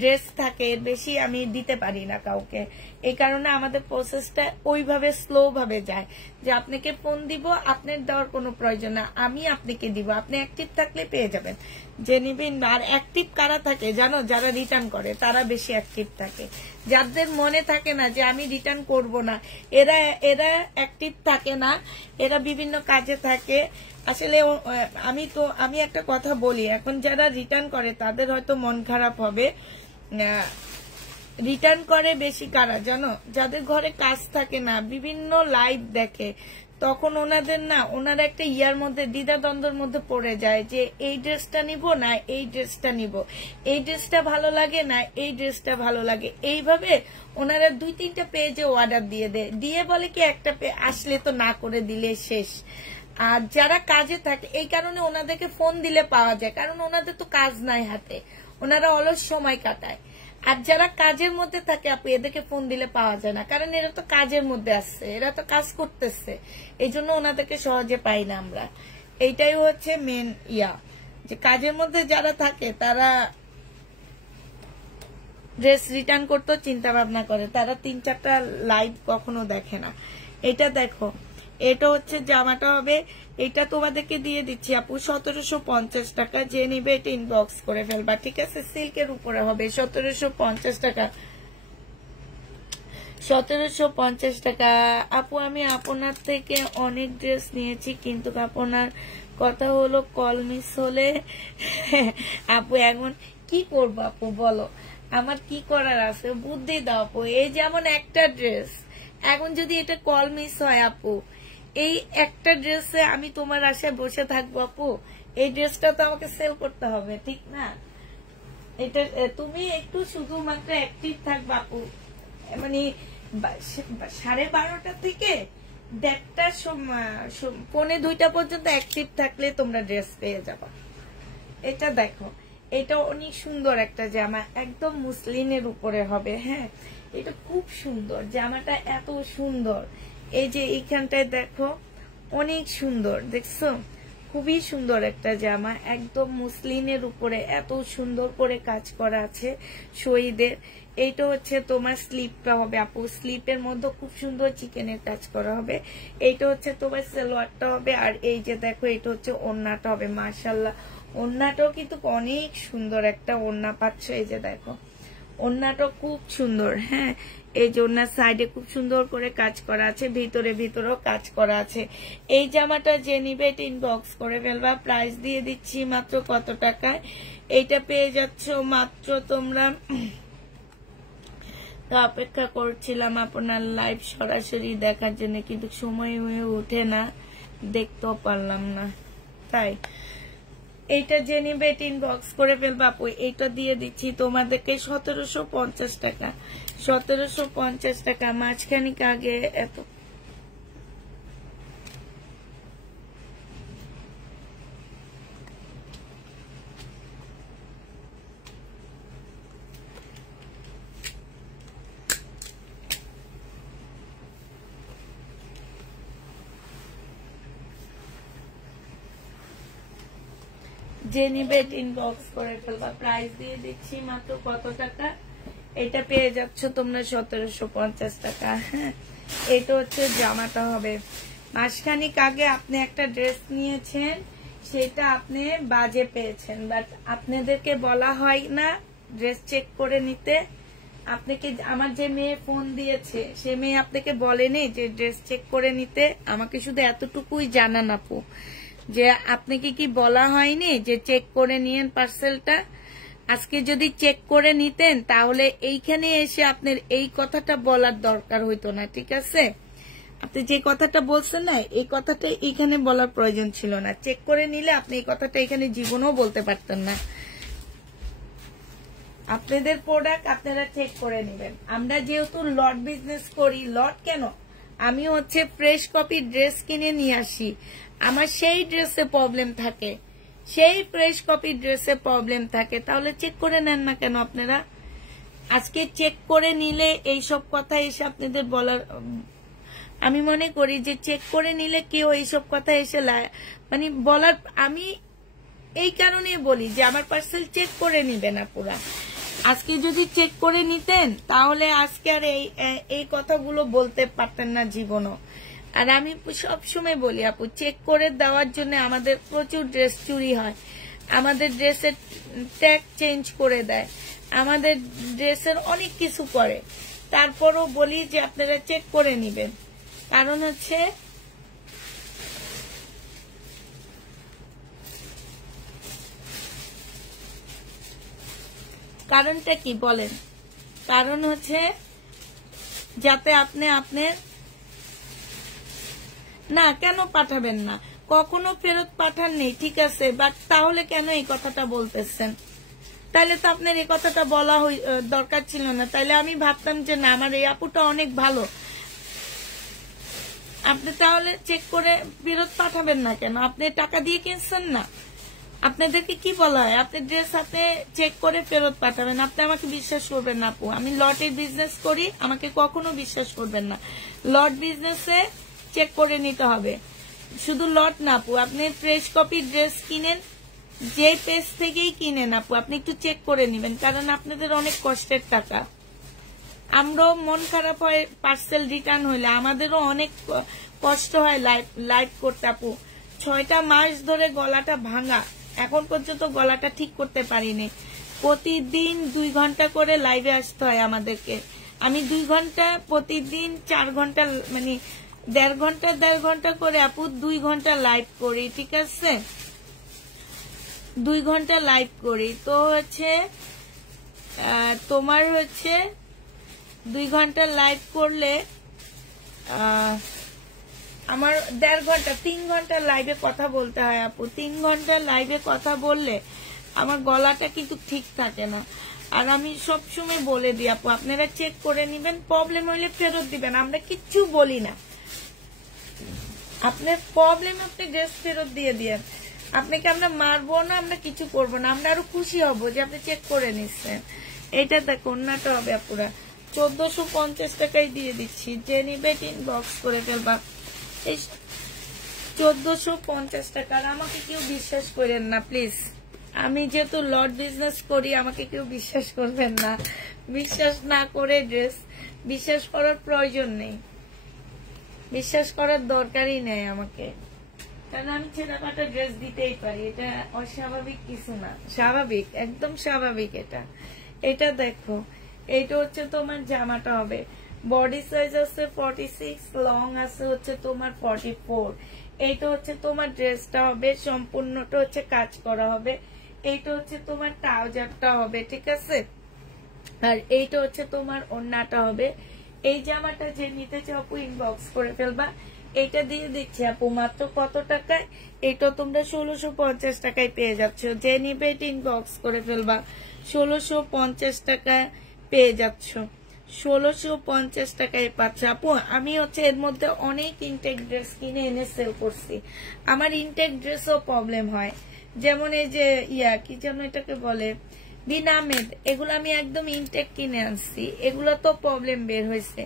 ড্রেস থাকে, এর বেশি আমি দিতে পারি না কাউকে। এই কারণে আমাদের প্রসেসটা ওইভাবে স্লো ভাবে যায় যে আপনাকে ফোন দিব, আপনার দেওয়ার কোনো প্রয়োজন না, আমি আপনাকে দিব। আপনি অ্যাক্টিভ থাকলে পেয়ে যাবেন, যে নিবেন। আর অ্যাক্টিভ কারা থাকে জানো? যারা রিটার্ন করে তারা বেশি অ্যাক্টিভ থাকে। যাদের মনে থাকে না যে আমি রিটার্ন করব না, এরা অ্যাক্টিভ থাকে না, এরা বিভিন্ন কাজে থাকে। আসলে আমি একটা কথা বলি, এখন যারা রিটার্ন করে তাদের হয়তো মন খারাপ হবে। রিটার্ন করে বেশি কারা জানো? যাদের ঘরে কাজ থাকে না, বিভিন্ন লাইভ দেখে, তখন ওনারা একটা ইয়ার মধ্যে দ্বিধাদ্বন্দ্বের মধ্যে পড়ে যায় যে এই ড্রেসটা নিব না এই ড্রেসটা নিব, এই ড্রেসটা ভালো লাগে না এই ড্রেসটা ভালো লাগে। এইভাবে ওনারা 2-3টা পেজে অর্ডার দিয়ে বলে কি একটা আসলে তো না করে দিলে শেষ। আর যারা কাজে থাকে, এই কারণে ওনাদেরকে ফোন দিলে পাওয়া যায়, কারণ ওনাদের তো কাজ নাই হাতে, ওনারা অলস সময় কাটায়। আর যারা কাজের মধ্যে থাকে আপু, এদেরকে ফোন দিলে পাওয়া যায় না, কারণ এরা তো কাজের মধ্যে আসছে, এরা তো কাজ করতেছে, এই জন্য ওনাদেরকে সহজে পাই না আমরা। এইটাই হচ্ছে মেন ইয়া, যে কাজের মধ্যে যারা থাকে তারা ড্রেস রিটার্ন করতে চিন্তা ভাবনা করে, তারা 3-4টা লাইভ কখনো দেখে না। এটা দেখো, এটা হচ্ছে জামাটা হবে, এটা তোমাদেরকে দিয়ে দিচ্ছি আপু 1750 টাকা। যে নিবে এটা ইনবক্স করে ফেলবা, ঠিক আছে। সিল্কের উপরে হবে 1750 টাকা। 1750 টাকা। আপু আমি আপনার থেকে অনেক ড্রেস নিয়েছি, কিন্তু আপনার কথা হলো কল মিস হলে আপু এখন কি করবো আপু বলো, আমার কি করার আছে, বুদ্ধি দাও আপু। এই যেমন একটা ড্রেস, এখন যদি এটা কল মিস হয় আপু, এই একটা ড্রেসে আমি তোমার আশায় বসে থাকবো আপু? এই ড্রেসটা তো আমাকে সেল করতে হবে, ঠিক না? এটা তুমি একটু শুধুমাত্র অ্যাক্টিভ থাকবা আপু, মানে 12:30 থেকে 1:30 1:45 পর্যন্ত অ্যাক্টিভ থাকলে তোমরা ড্রেস পেয়ে যাবা। এটা দেখো, এটা অনেক সুন্দর একটা জামা, একদম মুসলিনের উপরে হবে। হ্যাঁ, এটা খুব সুন্দর জামাটা, এত সুন্দর। এই যে এইখানটায় দেখো, অনেক সুন্দর, দেখছো? খুবই সুন্দর একটা জামা, একদম মুসলিনের উপরে এত সুন্দর করে কাজ করা আছে শহীদের। এইটা হচ্ছে তোমার স্লিপটা হবে আপু, স্লিপের মধ্যে খুব সুন্দর চিকেনের কাজ করা হবে। এইটা হচ্ছে তোমার সালোয়ারটা হবে, আর এই যে দেখো এটা হচ্ছে ওড়নাটা হবে। মাশাআল্লাহ, ওড়নাটাও কিন্তু অনেক সুন্দর একটা ওড়না পাচ্ছ। এই যে দেখো, ওড়নাটা খুব সুন্দর। হ্যাঁ, এই যে ওড়নার সাইডে খুব সুন্দর করে কাজ করা আছে, ভিতরেও কাজ করা আছে। এই জামাটা যে নিবে এটা ইনবক্স করে ফেলবা। প্রাইস দিয়ে দিচ্ছি মাত্র কত টাকায়? এইটা পেয়ে যাচ্ছ মাত্র তোমরা, তো অপেক্ষা করছিলাম আপনার লাইভ সরাসরি দেখার জন্য, কিন্তু সময় হয়ে ওঠে না, দেখতেও পারলাম না। তাই এইটা যে নিবে এটা ইনবক্স করে ফেলবা আপু। এইটা দিয়ে দিচ্ছি তোমাদেরকে 1750 টাকা। 1750 টাকা। মাঝখানিক আগে এত যে নিবে ইনবক্স করে ফেলবা। প্রাইস দিয়ে দিচ্ছি মাত্র কত টাকা? এটা পেয়ে যাচ্ছ তোমরা 1750 টাকা। হ্যাঁ, এটা হচ্ছে জামাটা হবে। মাসখানিক আগে আপনি একটা ড্রেস নিয়েছেন, সেটা আপনি বাজে পেয়েছেন, বাট আপনাদেরকে বলা হয় না ড্রেস চেক করে নিতে। আপনাকে আমার যে মেয়ে ফোন দিয়েছে, সে মেয়ে আপনাকে বলেনি যে ড্রেস চেক করে নিতে? আমাকে শুধু এতটুকুই জানান আপু, যে আপনাকে কি বলা হয়নি যে চেক করে নিয়েন পার্সেলটা? আজকে যদি চেক করে নিতেন তাহলে এইখানে এসে আপনার এই কথাটা বলার দরকার হইতো না, ঠিক আছে? আপনি যে কথাটা বলছেন না, এই কথাটা এইখানে বলার প্রয়োজন ছিল না। চেক করে নিলে আপনি এই কথাটা এখানে জীবনেও বলতে পারতেন না। আপনাদের প্রোডাক্ট আপনারা চেক করে নেবেন। আমরা যেহেতু লট বিজনেস করি, লট কেন, আমি হচ্ছে ফ্রেশ কপি ড্রেস কিনে নিয়ে আসি, আমার সেই ড্রেসে প্রবলেম থাকে, সেই ফ্রেশ কপি ড্রেসে প্রবলেম থাকে, তাহলে চেক করে নেন না কেন আপনারা? আজকে চেক করে নিলে এইসব কথা এসে আপনাদের বলার, আমি মনে করি যে চেক করে নিলে কেউ এইসব কথা এসে মানে বলার, আমি এই কারণে বলি যে আমার পার্সেল চেক করে নিবে না পুরা। আজকে যদি চেক করে নিতেন তাহলে আজকে আর এই কথাগুলো বলতে পারতেন না জীবনও। আর আমি সবসময় বলি আপু, চেক করে দেওয়ার জন্য আমাদের প্রচুর ড্রেস চুরি হয়, আমাদের ড্রেসের ট্যাগ চেঞ্জ করে দেয়, আমাদের ড্রেসের অনেক কিছু করে। তারপরও বলি যে আপনারা চেক করে নিবেন। কারণ হচ্ছে কারণটা কি বলেন? কারণ হচ্ছে যাতে আপনি আপনার না কেন পাঠাবেন না, কখনো ফেরত পাঠাননি, ঠিক আছে, বাট তাহলে কেন এই কথাটা বলতেছেন? তাহলে তো আপনার এই কথাটা বলা দরকার ছিল না। তাহলে আমি ভাবতাম যে না, আমার এই আপুটা অনেক ভালো, আপনি তাহলে চেক করে ফেরত পাঠাবেন না কেন? আপনি টাকা দিয়ে কিনছেন না? আপনাদেরকে কি বলা হয়, আপনি ড্রেস আপনি চেক করে ফেরত পাঠাবেন। আপনি আমাকে বিশ্বাস করবেন না আপু, আমি লটের বিজনেস করি, আমাকে কখনো বিশ্বাস করবেন না। লট বিজনেসে চেক করে নিতে হবে। শুধু লট না আপু, আপনি ফ্রেশ কপি ড্রেস কিনেন, যে পেজ থেকেই কিনেন আপু, আপনি একটু চেক করে নেবেন, কারণ আপনাদের অনেক কষ্টের টাকা। আমরাও মন খারাপ হয় পার্সেল রিটার্ন হইলে, আমাদেরও অনেক কষ্ট হয় লাইভ করতে আপু। 6টা মাস ধরে গলাটা ভাঙা, এখন পর্যন্ত গলাটা ঠিক করতে পারিনি। প্রতিদিন 2 ঘন্টা করে লাইভে আসতে হয় আমাদেরকে। আমি 2 ঘন্টা প্রতিদিন 4 ঘন্টা মানে 1.5 ঘন্টা করে আপু 2 ঘন্টা লাইভ করি, ঠিক আছে? 2 ঘন্টা লাইভ করি। তো হচ্ছে তোমার হচ্ছে 2 ঘন্টা লাইভ করলে আমার 1.5 ঘন্টা 3 ঘন্টা লাইভে কথা বলতে হয় আপু। 3 ঘন্টা লাইভে কথা বললে আমার গলাটা কিন্তু ঠিক থাকে না। আর আমি সবসময় বলে দিই আপু, আপনারা চেক করে নিবেন, প্রবলেম হইলে ফেরত দিবেন, আমরা কিচ্ছু বলি না। আপনার প্রবলেম আপনি ড্রেস ফেরত দিয়ে দিয়েন, আপনাকে আমরা মারবো না, আমরা কিছু করবো না, আমরা আরো খুশি হব যে আপনি চেক করে নিচ্ছেন। এটা দেখো ওন্নাটা হবে আপুরা 1450 টাকায় দিয়ে দিচ্ছি, যে নিবে ইনবক্স করে ফেলবা। এই 1450 টাকা। আর আমাকে কেউ বিশ্বাস করেন না প্লিজ, আমি যেহেতু লট বিজনেস করি, আমাকে কেউ বিশ্বাস করবেন না। বিশ্বাস না করে ড্রেস, বিশ্বাস করার প্রয়োজন নেই, বিশ্বাস করার দরকারই নেই আমাকে, কারণ আমি ছেলেকাটা ড্রেস দিতেই পারি। এটা অস্বাভাবিক কিছু না, স্বাভাবিক, একদম স্বাভাবিক। এটা দেখো, এইটা হচ্ছে তোমার জামাটা হবে, বডি সাইজ আছে 46, লং আছে হচ্ছে তোমার 44। এইটা হচ্ছে তোমার ড্রেসটা হবে, সম্পূর্ণটা হচ্ছে কাজ করা হবে। এইটা হচ্ছে তোমার ট্রাউজারটা হবে, ঠিক আছে? আর এইটা হচ্ছে তোমার ওড়নাটা হবে। এই জামাটা যে নিতে চাও আপু ইনবক্স করে ফেলবা। এটা দিয়ে দিচ্ছি আপু মাত্র কত টাকায়? এটা তোমরা 1650 টাকায় পেয়ে যাচ্ছ, যে নিবে এটা ইনবক্স করে ফেলবা। 1650 টাকায় পেয়ে যাচ্ছ, 1650 টাকায় পাচ্ছ আপু। আমি হচ্ছে এর মধ্যে অনেক ইনটেক ড্রেস কিনে এনে সেল করছি, আমার ইনটেক ড্রেসও প্রবলেম হয়। যেমন এই যে কি যেন এটাকে বলে, বিন আহমেদ, এগুলো আমি একদম ইনটেক কিনে আনছি, এগুলো তো প্রবলেম বের হয়েছে।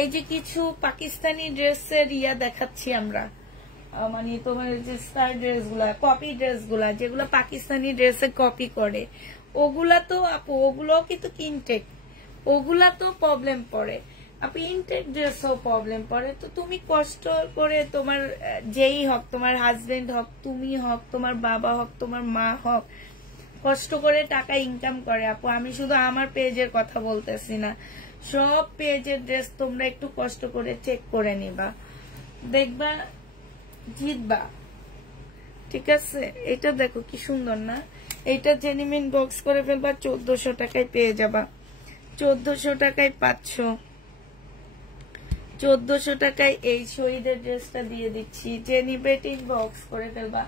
এই যে কিছু পাকিস্তানি ড্রেসের দেখাচ্ছি আমরা, মানে তোমার যে স্টার ড্রেস গুলা, কপি ড্রেস গুলা, যেগুলো পাকিস্তানি ড্রেসে কপি করে, ওগুলা তো আপু ওগুলোও কিন্তু ইনটেক, ওগুলা তো প্রবলেম পড়ে আপু, ইনটেক ড্রেসও প্রবলেম পড়ে। তো তুমি কষ্ট করে, তোমার যেই হোক, তোমার হাজবেন্ড হোক, তুমি হোক, তোমার বাবা হোক, তোমার মা হোক, কষ্ট করে টাকা ইনকাম করে আপু। আমি শুধু আমার পেজের কথা বলতেছি না, সব পেজের ড্রেস তোমরা একটু কষ্ট করে চেক করে নিবা, দেখবা জিতবা, ঠিক আছে? এটা দেখো কি সুন্দর না, এটা জেনিমিন বক্স করে ফেলবা, 1400 টাকায় পেয়ে যাবা, 1400 টাকায় পাচ্ছ, 1400 টাকায় এই শহীদের ড্রেসটা দিয়ে দিচ্ছি, যে নিবে বক্স করে ফেলবা,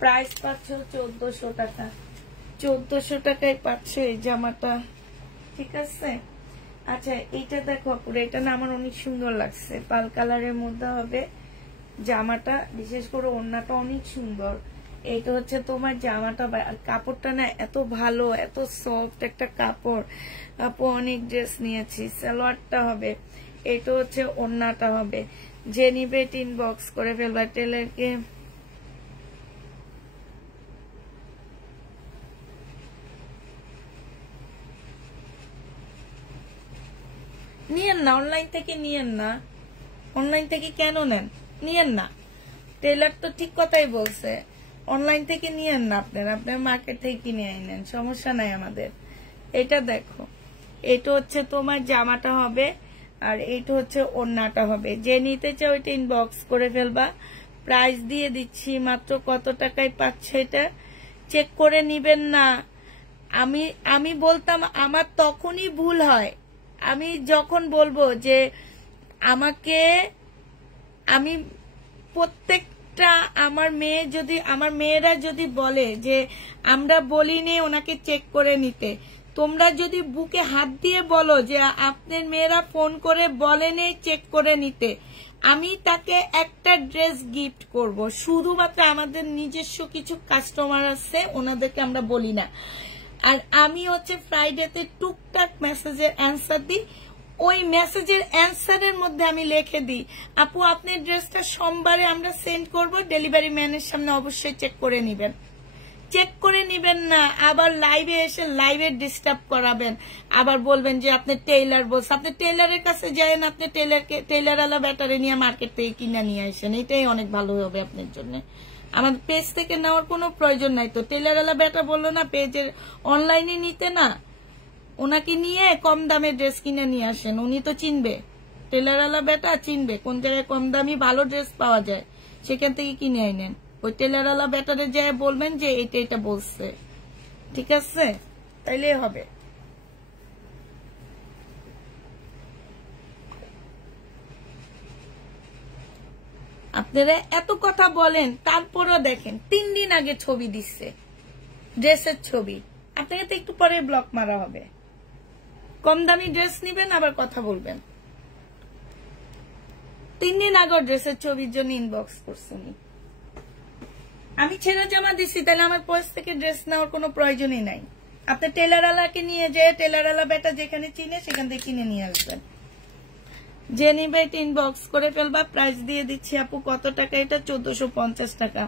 প্রাইস পাচ্ছ 1400 টাকা, 1400 টাকায় পাচ্ছ এই জামাটা, ঠিক আছে? আচ্ছা এইটা দেখো পুরো, এটা না আমার অনেক সুন্দর লাগছে, পাল কালারের মধ্যে হবে জামাটা, বিশেষ করে ওড়নাটা অনেক সুন্দর। এইটা হচ্ছে তোমার জামাটা, আর কাপড়টা না এত ভালো, এত সফট একটা কাপড় আপু। অনেক ড্রেস নিয়েছি, সালোয়ারটা হবে, এটা হচ্ছে ওড়নাটা হবে, যে নিবে ইনবক্স করে ফেলবা। টেলারকে নিয়েন না, অনলাইন থেকে নিয়েন না, অনলাইন থেকে কেন নেন, নিয়েন না। টেলার তো ঠিক কথাই বলছে, অনলাইন থেকে নিয়েন না, আপনারা মার্কেট থেকে কিনে আনেন, সমস্যা নাই আমাদের। এটা দেখো, এটা হচ্ছে তোমার জামাটা হবে, আর এইটা হচ্ছে ওড়নাটা হবে, যে নিতে চাও ওইটা ইনবক্স করে ফেলবা। প্রাইস দিয়ে দিচ্ছি মাত্র কত টাকায় পাচ্ছে, এটা চেক করে নিবেন না। আমি বলতাম, আমার তখনই ভুল হয়, আমি যখন বলবো যে আমাকে, আমি প্রত্যেকটা আমার মেয়েরা যদি বলে যে আমরা বলিনি ওনাকে চেক করে নিতে, তোমরা যদি বুকে হাত দিয়ে বলো যে আপনার মেয়েরা ফোন করে বলেনি চেক করে নিতে, আমি তাকে একটা ড্রেস গিফট করব। শুধুমাত্র আমাদের নিজস্ব কিছু কাস্টমার আছে, ওনাদেরকে আমরা বলি না। আর আমি হচ্ছে ফ্রাইডেতে টুকটাক মেসেজের অ্যান্সার দিই, ওই মেসেজের অ্যান্সারের মধ্যে আমি লিখে দিই আপু আপনার ড্রেসটা সোমবারে আমরা সেন্ড করব, ডেলিভারি ম্যানের সামনে অবশ্যই চেক করে নিবেন। চেক করে নিবেন না, আবার লাইভে এসে লাইভে ডিস্টার্ব করাবেন, আবার বলবেন যে আপনি টেইলার বলছেন। আপনি টেইলারের কাছে যায়েন, আপনি টেইলারওয়ালা ব্যাটারি নিয়ে মার্কেট থেকে কিনে নিয়ে আসেন, এটাই অনেক ভালো হবে আপনার জন্য। আমাদের পেজ থেকে নেওয়ার কোনো প্রয়োজন নাই। তো টেইলারওয়ালা ব্যাটা বললো না পেজের অনলাইনে নিতে, না ওনাকে নিয়ে কম দামে ড্রেস কিনে নিয়ে আসেন, উনি তো চিনবে, টেলারওয়ালা বেটা চিনবে কোন জায়গায় কম দামি ভালো ড্রেস পাওয়া যায়, সেখান থেকে কিনে আনেন। ওই টেলারওয়ালা বেটারে যায় বলবেন যে এটা এটা বলছে, ঠিক আছে? তাইলে হবে। আপনারা এত কথা বলেন, তারপরও দেখেন 3 দিন আগে ছবি দিচ্ছে, ড্রেসের ছবি। আপনাকে তো একটু পরে ব্লক মারা হবে। কম দামি ড্রেস নিবেন আবার কথা বলবেন। 3 দিন আগে ড্রেসের ছবির জন্য ইনবক্স করছেন। আমি ছেঁড়া জামা দিচ্ছি, তাহলে আমার পয়স থেকে ড্রেস নেওয়ার কোনো প্রয়োজনই নাই। আপনি টেলারওয়ালাকে নিয়ে যে টেলারওয়ালা বেটা যেখানে চিনে সেখান থেকে কিনে নিয়ে আসবেন। যে নিবে ইনবক্স করে ফেলবা। প্রাইস দিয়ে দিচ্ছি আপু, কত টাকা এটা? 1450 টাকা।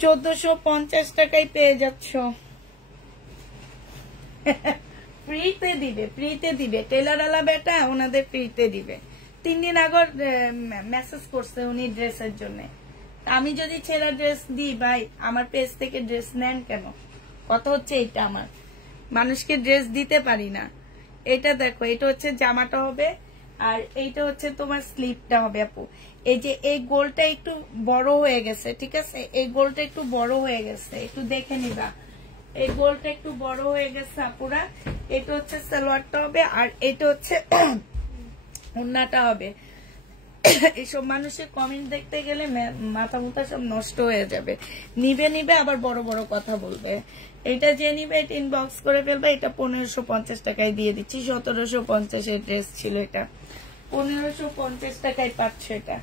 1450 টাকায় পেয়ে যাচ্ছ। ফ্রিতে দিবে, ফ্রিতে দিবে। টেলারওয়ালা বেটা ওনাদের ফ্রিতে দিবে। 3 দিন আগে মেসেজ করছে উনি ড্রেসের জন্য। আমি যদি ছেঁড়া ড্রেস দিই ভাই, আমার পেজ থেকে ড্রেস নেন কেন? কথা হচ্ছে এইটা, আমার মানুষকে ড্রেস দিতে পারি না। এটা দেখো, এটা হচ্ছে জামাটা হবে, আর এইটা হচ্ছে তোমার স্লিপটা হবে আপু। এই যে এই গোলটা একটু বড় হয়ে গেছে, ঠিক আছে? এই গোলটা একটু বড় হয়ে গেছে, একটু দেখে নিবা। এই গোলটা একটু বড় হয়ে গেছে আপুরা। এটা হচ্ছে সালোয়ারটা হবে, আর এটা হচ্ছে ওড়নাটা হবে। এইসব মানুষের কমেন্ট দেখতে গেলে মাথা মুথা সব নষ্ট হয়ে যাবে। নিবে নিবে আবার বড় বড় কথা বলবে। এটা যে নিবে এটা ইনবক্স করে ফেলবে। এটা 1550 টাকায় দিয়ে দিচ্ছি। 1750 ড্রেস ছিল এটা, 1550 টাকায় পাচ্ছ এটা।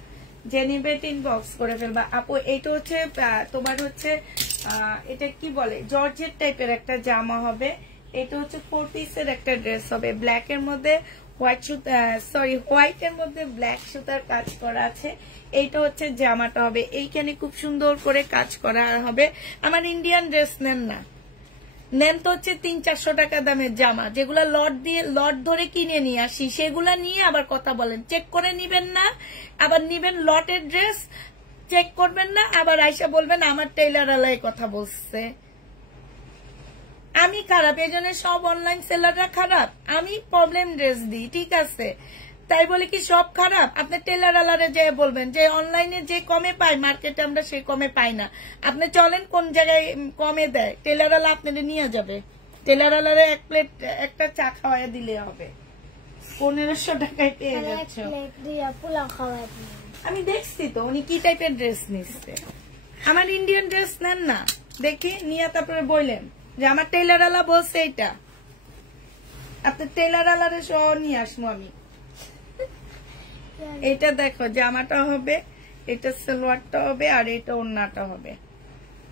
যে নিবে এটা ইনবক্স করে ফেলবা আপু। এটা হচ্ছে তোমার হচ্ছে এটা কি বলে, জর্জেট টাইপের একটা জামা হবে। এটা হচ্ছে 4 পিসের একটা ড্রেস হবে, ব্ল্যাক এর মধ্যে হোয়াইট এর মধ্যে ব্ল্যাক সুতার কাজ করা আছে। এইটা হচ্ছে জামাটা হবে। এইখানে খুব সুন্দর করে কাজ করা হবে। আমার ইন্ডিয়ান ড্রেস নেন না, নেন তো হচ্ছে 300-400 টাকা দামের জামা, যেগুলা লট ধরে কিনে নিয়ে আসি, সেগুলা নিয়ে আবার কথা বলেন। চেক করে নিবেন না, আবার নিবেন লটের ড্রেস, চেক করবেন না, আবার আইসা বলবেন আমার টেইলার আলাই কথা বলছে। আমি খারাপ, এই জন্য সব অনলাইন সেলাররা খারাপ? আমি প্রবলেম ড্রেস দিই, ঠিক আছে? তাই বলে কি সব খারাপ? আপনি টেলার আলারে যে বলবেন যে অনলাইনে যে কমে পাই মার্কেটে আমরা সে কমে পাই না। আপনি চলেন কোন জায়গায় কমে দেয়, টেলার আলা আপনাদের নিয়ে যাবে। টেলার আলারে 1 প্লেট একটা চা খাওয়াই দিলে হবে, 1500 টাকায় পেয়ে যাচ্ছে। আমি দেখছি তো উনি কি টাইপের ড্রেস নিচ্ছে। আমার ইন্ডিয়ান ড্রেস নেন না, দেখি নিয়ে তারপরে বললেন যে আমার টেলার আলা বলছে এইটা। আপনার টেলার আলারে সহ নিয়ে আসবো আমি। এটা দেখো জামাটা হবে, এটা সালোয়ারটা হবে, আর এটা ওড়নাটা হবে।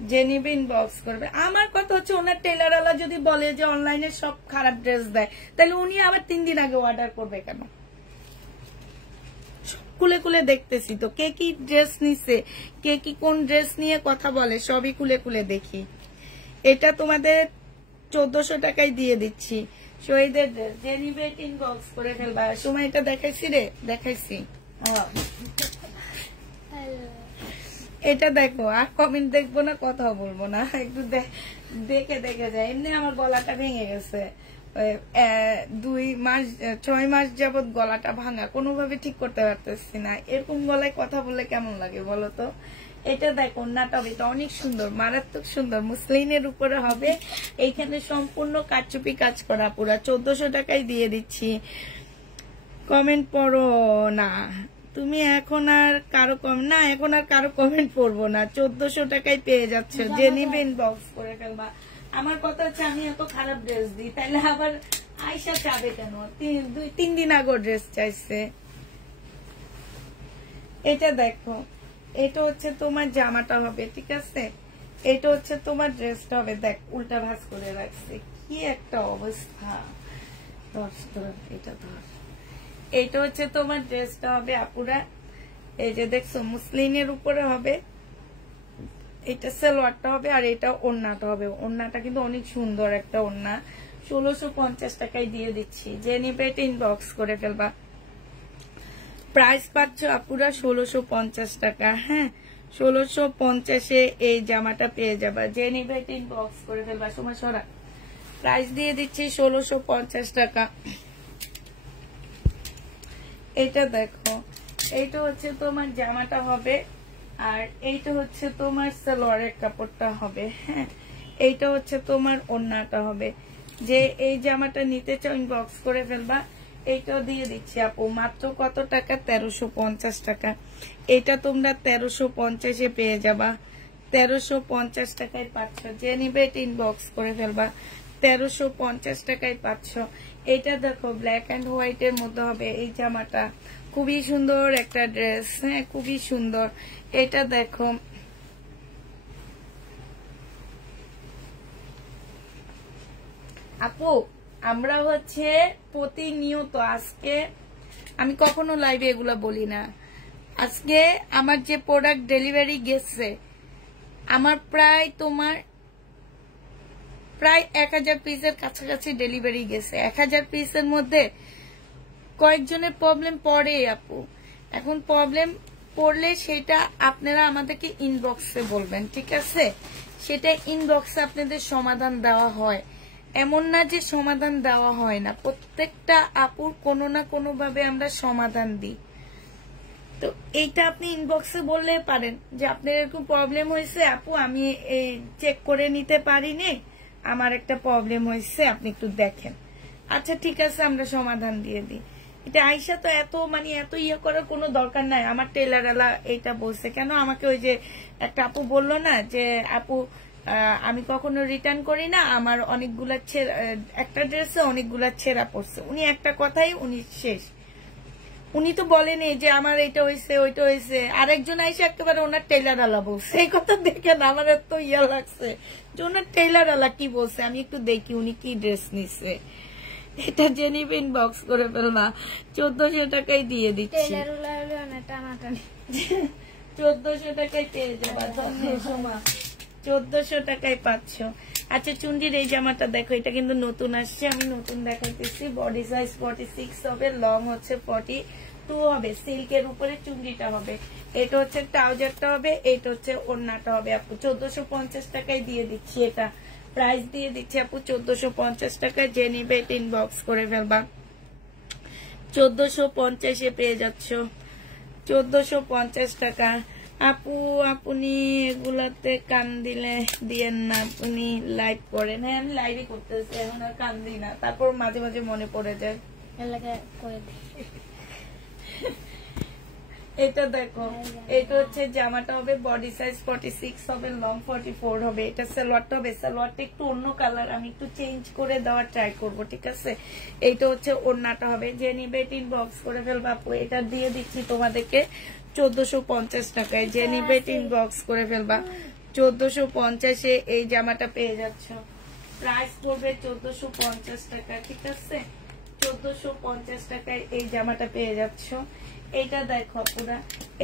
যে নিবে ইনবক্স করবে। আমার কথা হচ্ছে ওনার টেলার আলা যদি বলে যে অনলাইনে সব খারাপ ড্রেস দেয়, তাহলে উনি আবার 3 দিন আগে অর্ডার করবে কেন? খুলে খুলে দেখতেছি তো কে কি ড্রেস নিছে, কে কি কোন ড্রেস নিয়ে কথা বলে, সবই খুলে খুলে দেখি। এটা তোমাদের 1400 টাকায় দিয়ে দিচ্ছি। শহীদের ড্রেস যে নিবে ইনবক্স করে ফেলবা। সময় এটা দেখাইছি রে, দেখাইছি। এটা দেখো, আর কমেন্ট দেখবো না, কথা বলবো না, একটু দেখে দেখে যায়। এমনি আমার গলাটা ভেঙে গেছে 6 মাস যাবত গলাটা ভাঙা, কোনোভাবে ঠিক করতে পারতেছি না। এরকম গলায় কথা বললে কেমন লাগে বলো তো? এটা দেখো ওড়নাটা, এটা অনেক সুন্দর, মারাত্মক সুন্দর, মুসলিনের উপরে হবে। এইখানে সম্পূর্ণ কারচুপি কাজ করা, পুরা 1400 টাকায় দিয়ে দিচ্ছি। কমেন্ট পড়ো না তুমি এখন আর কারো না, এখন আর কারো কমেন্ট পড়বো না। 1400 টাকায় পেয়ে যাচ্ছ। যে নিবে ইনবক্স করে ফেলবা। আমার কথা হচ্ছে আমি এত খারাপ ড্রেস দিই, তাইলে আবার আয়সা চাবে কেন? 3 দিন আগে ড্রেস চাইছে। এটা দেখো, এটা হচ্ছে তোমার জামাটা হবে, ঠিক আছে? এটা হচ্ছে তোমার ড্রেসটা হবে। দেখ উল্টা ভাঁজ করে রাখছে, কি একটা অবস্থা। এটা ধর, এটা হচ্ছে তোমার ড্রেসটা হবে আপুরা। এই যে দেখছো মুসলিনের উপরে হবে। এটা সালোয়ারটা হবে, আর এটা ওড়নাটা হবে। ওড়নাটা কিন্তু অনেক সুন্দর একটা ওড়না। 1650 টাকায় দিয়ে দিচ্ছি। যে নিবে এটা ইনবক্স করে ফেলবা। প্রাইস পাচ্ছ আপুরা 1650 টাকা। হ্যাঁ, 1650-এ এই জামাটা পেয়ে যাবা। যে নিবে এটা ইনবক্স করে ফেলবা। সময় সরা প্রাইস দিয়ে দিচ্ছি 1650 টাকা। এটা দেখো, এইটা হচ্ছে তোমার জামাটা হবে, আর এইটা হচ্ছে তোমার সালোয়ারের কাপড়টা হবে। হ্যাঁ, এইটা হচ্ছে তোমার ওড়নাটা হবে। যে এই জামাটা নিতে চাও ইনবক্স করে ফেলবা। এইটাও দিয়ে দিচ্ছি আপু মাত্র কত টাকা? 1350 টাকা। এটা তোমরা 1350-এ পেয়ে যাবা, 1350 টাকায় পাচ্ছ। যে নিবে এটা ইনবক্স করে ফেলবা, 1350 টাকায় পাচ্ছ। এটা দেখো ব্ল্যাক অ্যান্ড হোয়াইট এর মধ্যে হবে এই জামাটা, খুবই সুন্দর একটা ড্রেস। হ্যাঁ, খুবই সুন্দর। এটা দেখো, আপু আমরা হচ্ছে প্রতিনিয়ত, আজকে আমি কখনো লাইভে এগুলা বলি না, আজকে আমার যে প্রোডাক্ট ডেলিভারি গেছে আমার প্রায় 1000 পিসের কাছাকাছি ডেলিভারি গেছে। 1000 পিসের মধ্যে কয়েকজনের প্রবলেম পড়ে আপু। এখন প্রবলেম পড়লে সেটা আপনারা আমাদেরকে ইনবক্সে বলবেন, ঠিক আছে? সেটা ইনবক্সে আপনাদের সমাধান দেওয়া হয়, এমন না যে সমাধান দেওয়া হয় না। প্রত্যেকটা আপুর কোনো না কোনো ভাবে আমরা সমাধান দিই। তো এইটা আপনি ইনবক্সে বললে পারেন যে আপনার এরকম প্রবলেম হয়েছে আপু, আমি চেক করে নিতে পারিনি, আমার একটা প্রবলেম হয়েছে, আপনি একটু দেখেন। আচ্ছা ঠিক আছে, আমরা সমাধান দিয়ে দিই। এটা আইসা তো এত এত ইয়ে করার কোনো দরকার নাই। আমার টেলারওয়ালা এইটা বলছে, কেন আমাকে ওই যে একটা আপু বললো না যে আপু আমি কখনো রিটার্ন করি না, আমার অনেকগুলা একটা ড্রেসে অনেকগুলা ছেঁড়া পড়ছে। উনি একটা কথাই উনি শেষ, উনি তো বলেনি যে আমার এটা হয়েছে ওইটা হয়েছে। আরেকজন আইসে একেবারে ওনার টেলারওয়ালা বলছে। এই কথা দেখে না আমার এত ইয়া লাগছে যে ওনার টেলারওয়ালা কি বলছে। আমি একটু দেখি উনি কি ড্রেস নিচ্ছে। এটা জেনিভ ইনবক্স করে ফেলবা, 1400 টাকায় দিয়ে দিচ্ছি। 1400 টাকায় পেয়ে যাবা, 1400 টাকায় পাচ্ছ। আচ্ছা চুন্ডির এই জামাটা দেখো, এটা কিন্তু নতুন আসছে, আমি নতুন দেখাইতেছি। বডি সাইজ 46 হবে, লং হচ্ছে 42 হবে। সিল্কের উপরে চুন্ডিটা হবে। এটা হচ্ছে ট্রাউজারটা হবে, এটা হচ্ছে ওড়নাটা হবে। আপু 1450 টাকায় দিয়ে দিচ্ছি। এটা প্রাইস দিয়ে দিচ্ছি আপু 1450 টাকায়। যে নিবে এটা ইনবক্স করে ফেলবা, 1450-এ পেয়ে যাচ্ছ। 1450 টাকা। আপু আপনি এগুলাতে কান দিলে দিয়েন না, আপনি লাইভ করেন। হ্যাঁ আমি লাইভই করতেছি, এখন আর কান দিই না, তারপর মাঝে মাঝে মনে পড়ে যায়। এটা দেখো, এটা হচ্ছে জামাটা হবে, বডি সাইজ 46 হবে, লং 44 হবে। এটা সালোয়ারটা হবে, সালোয়ারটা একটু অন্য কালার, আমি একটু চেঞ্জ করে দেওয়ার ট্রাই করব, ঠিক আছে? এইটা হচ্ছে ওড়নাটা হবে। যে নিবে ইনবক্স করে ফেলবা আপু। এটা দিয়ে দিচ্ছি তোমাদেরকে 1450 টাকায়। যে নিবে ইনবক্স করে ফেলবা, 1450-এ এই জামাটা পেয়ে যাচ্ছ। প্রাইস পড়বে 1450 টাকা, ঠিক আছে? 1450 টাকায় এই জামাটা পেয়ে যাচ্ছ। এটা দেখো পুরা,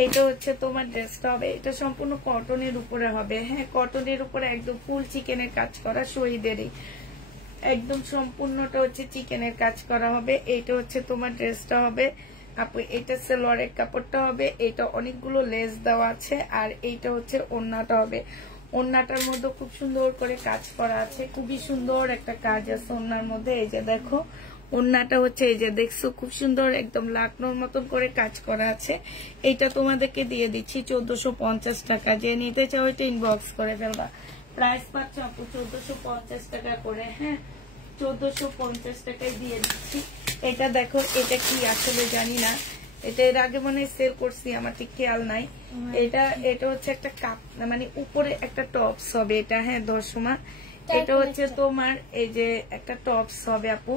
এটা হচ্ছে তোমার ড্রেসটা হবে, এটা সম্পূর্ণ কটনের উপরে হবে। হ্যাঁ কটনের উপরে একদম ফুল চিকেনের কাজ করা, শহীদেরই একদম সম্পূর্ণটা হচ্ছে চিকেনের কাজ করা হবে। এইটা হচ্ছে তোমার ড্রেসটা হবে আপু। এটা সালোয়ারের কাপড়টা হবে, এটা অনেকগুলো লেস দেওয়া আছে, আর এইটা হচ্ছে ওড়নাটা হবে। ওড়নাটার মধ্যে খুব সুন্দর করে কাজ করা আছে, খুবই সুন্দর একটা কাজ আছে ওড়নার মধ্যে। এই যে দেখো ওড়নাটা হচ্ছে, এই যে দেখছো খুব সুন্দর একদম লাকনোর মতন করে কাজ করা আছে। এইটা তোমাদেরকে দিয়ে দিচ্ছি 1450 টাকা। যে নিতে চাও এটা ইনবক্স করে ফেলবা। প্রাইস পাচ্ছ আপু 1450 টাকা করে। হ্যাঁ 1450 টাকায় দিয়ে দিচ্ছি। এটা দেখো, এটা কি আসলে জানি না, এটা এর আগে মনে হয় সেল করছি, আমার ঠিক খেয়াল নাই। এটা হচ্ছে একটা কাপ, উপরে একটা টপস হবে এটা। হ্যাঁ দর্শমা, এটা হচ্ছে তোমার এই যে একটা টপস হবে আপু।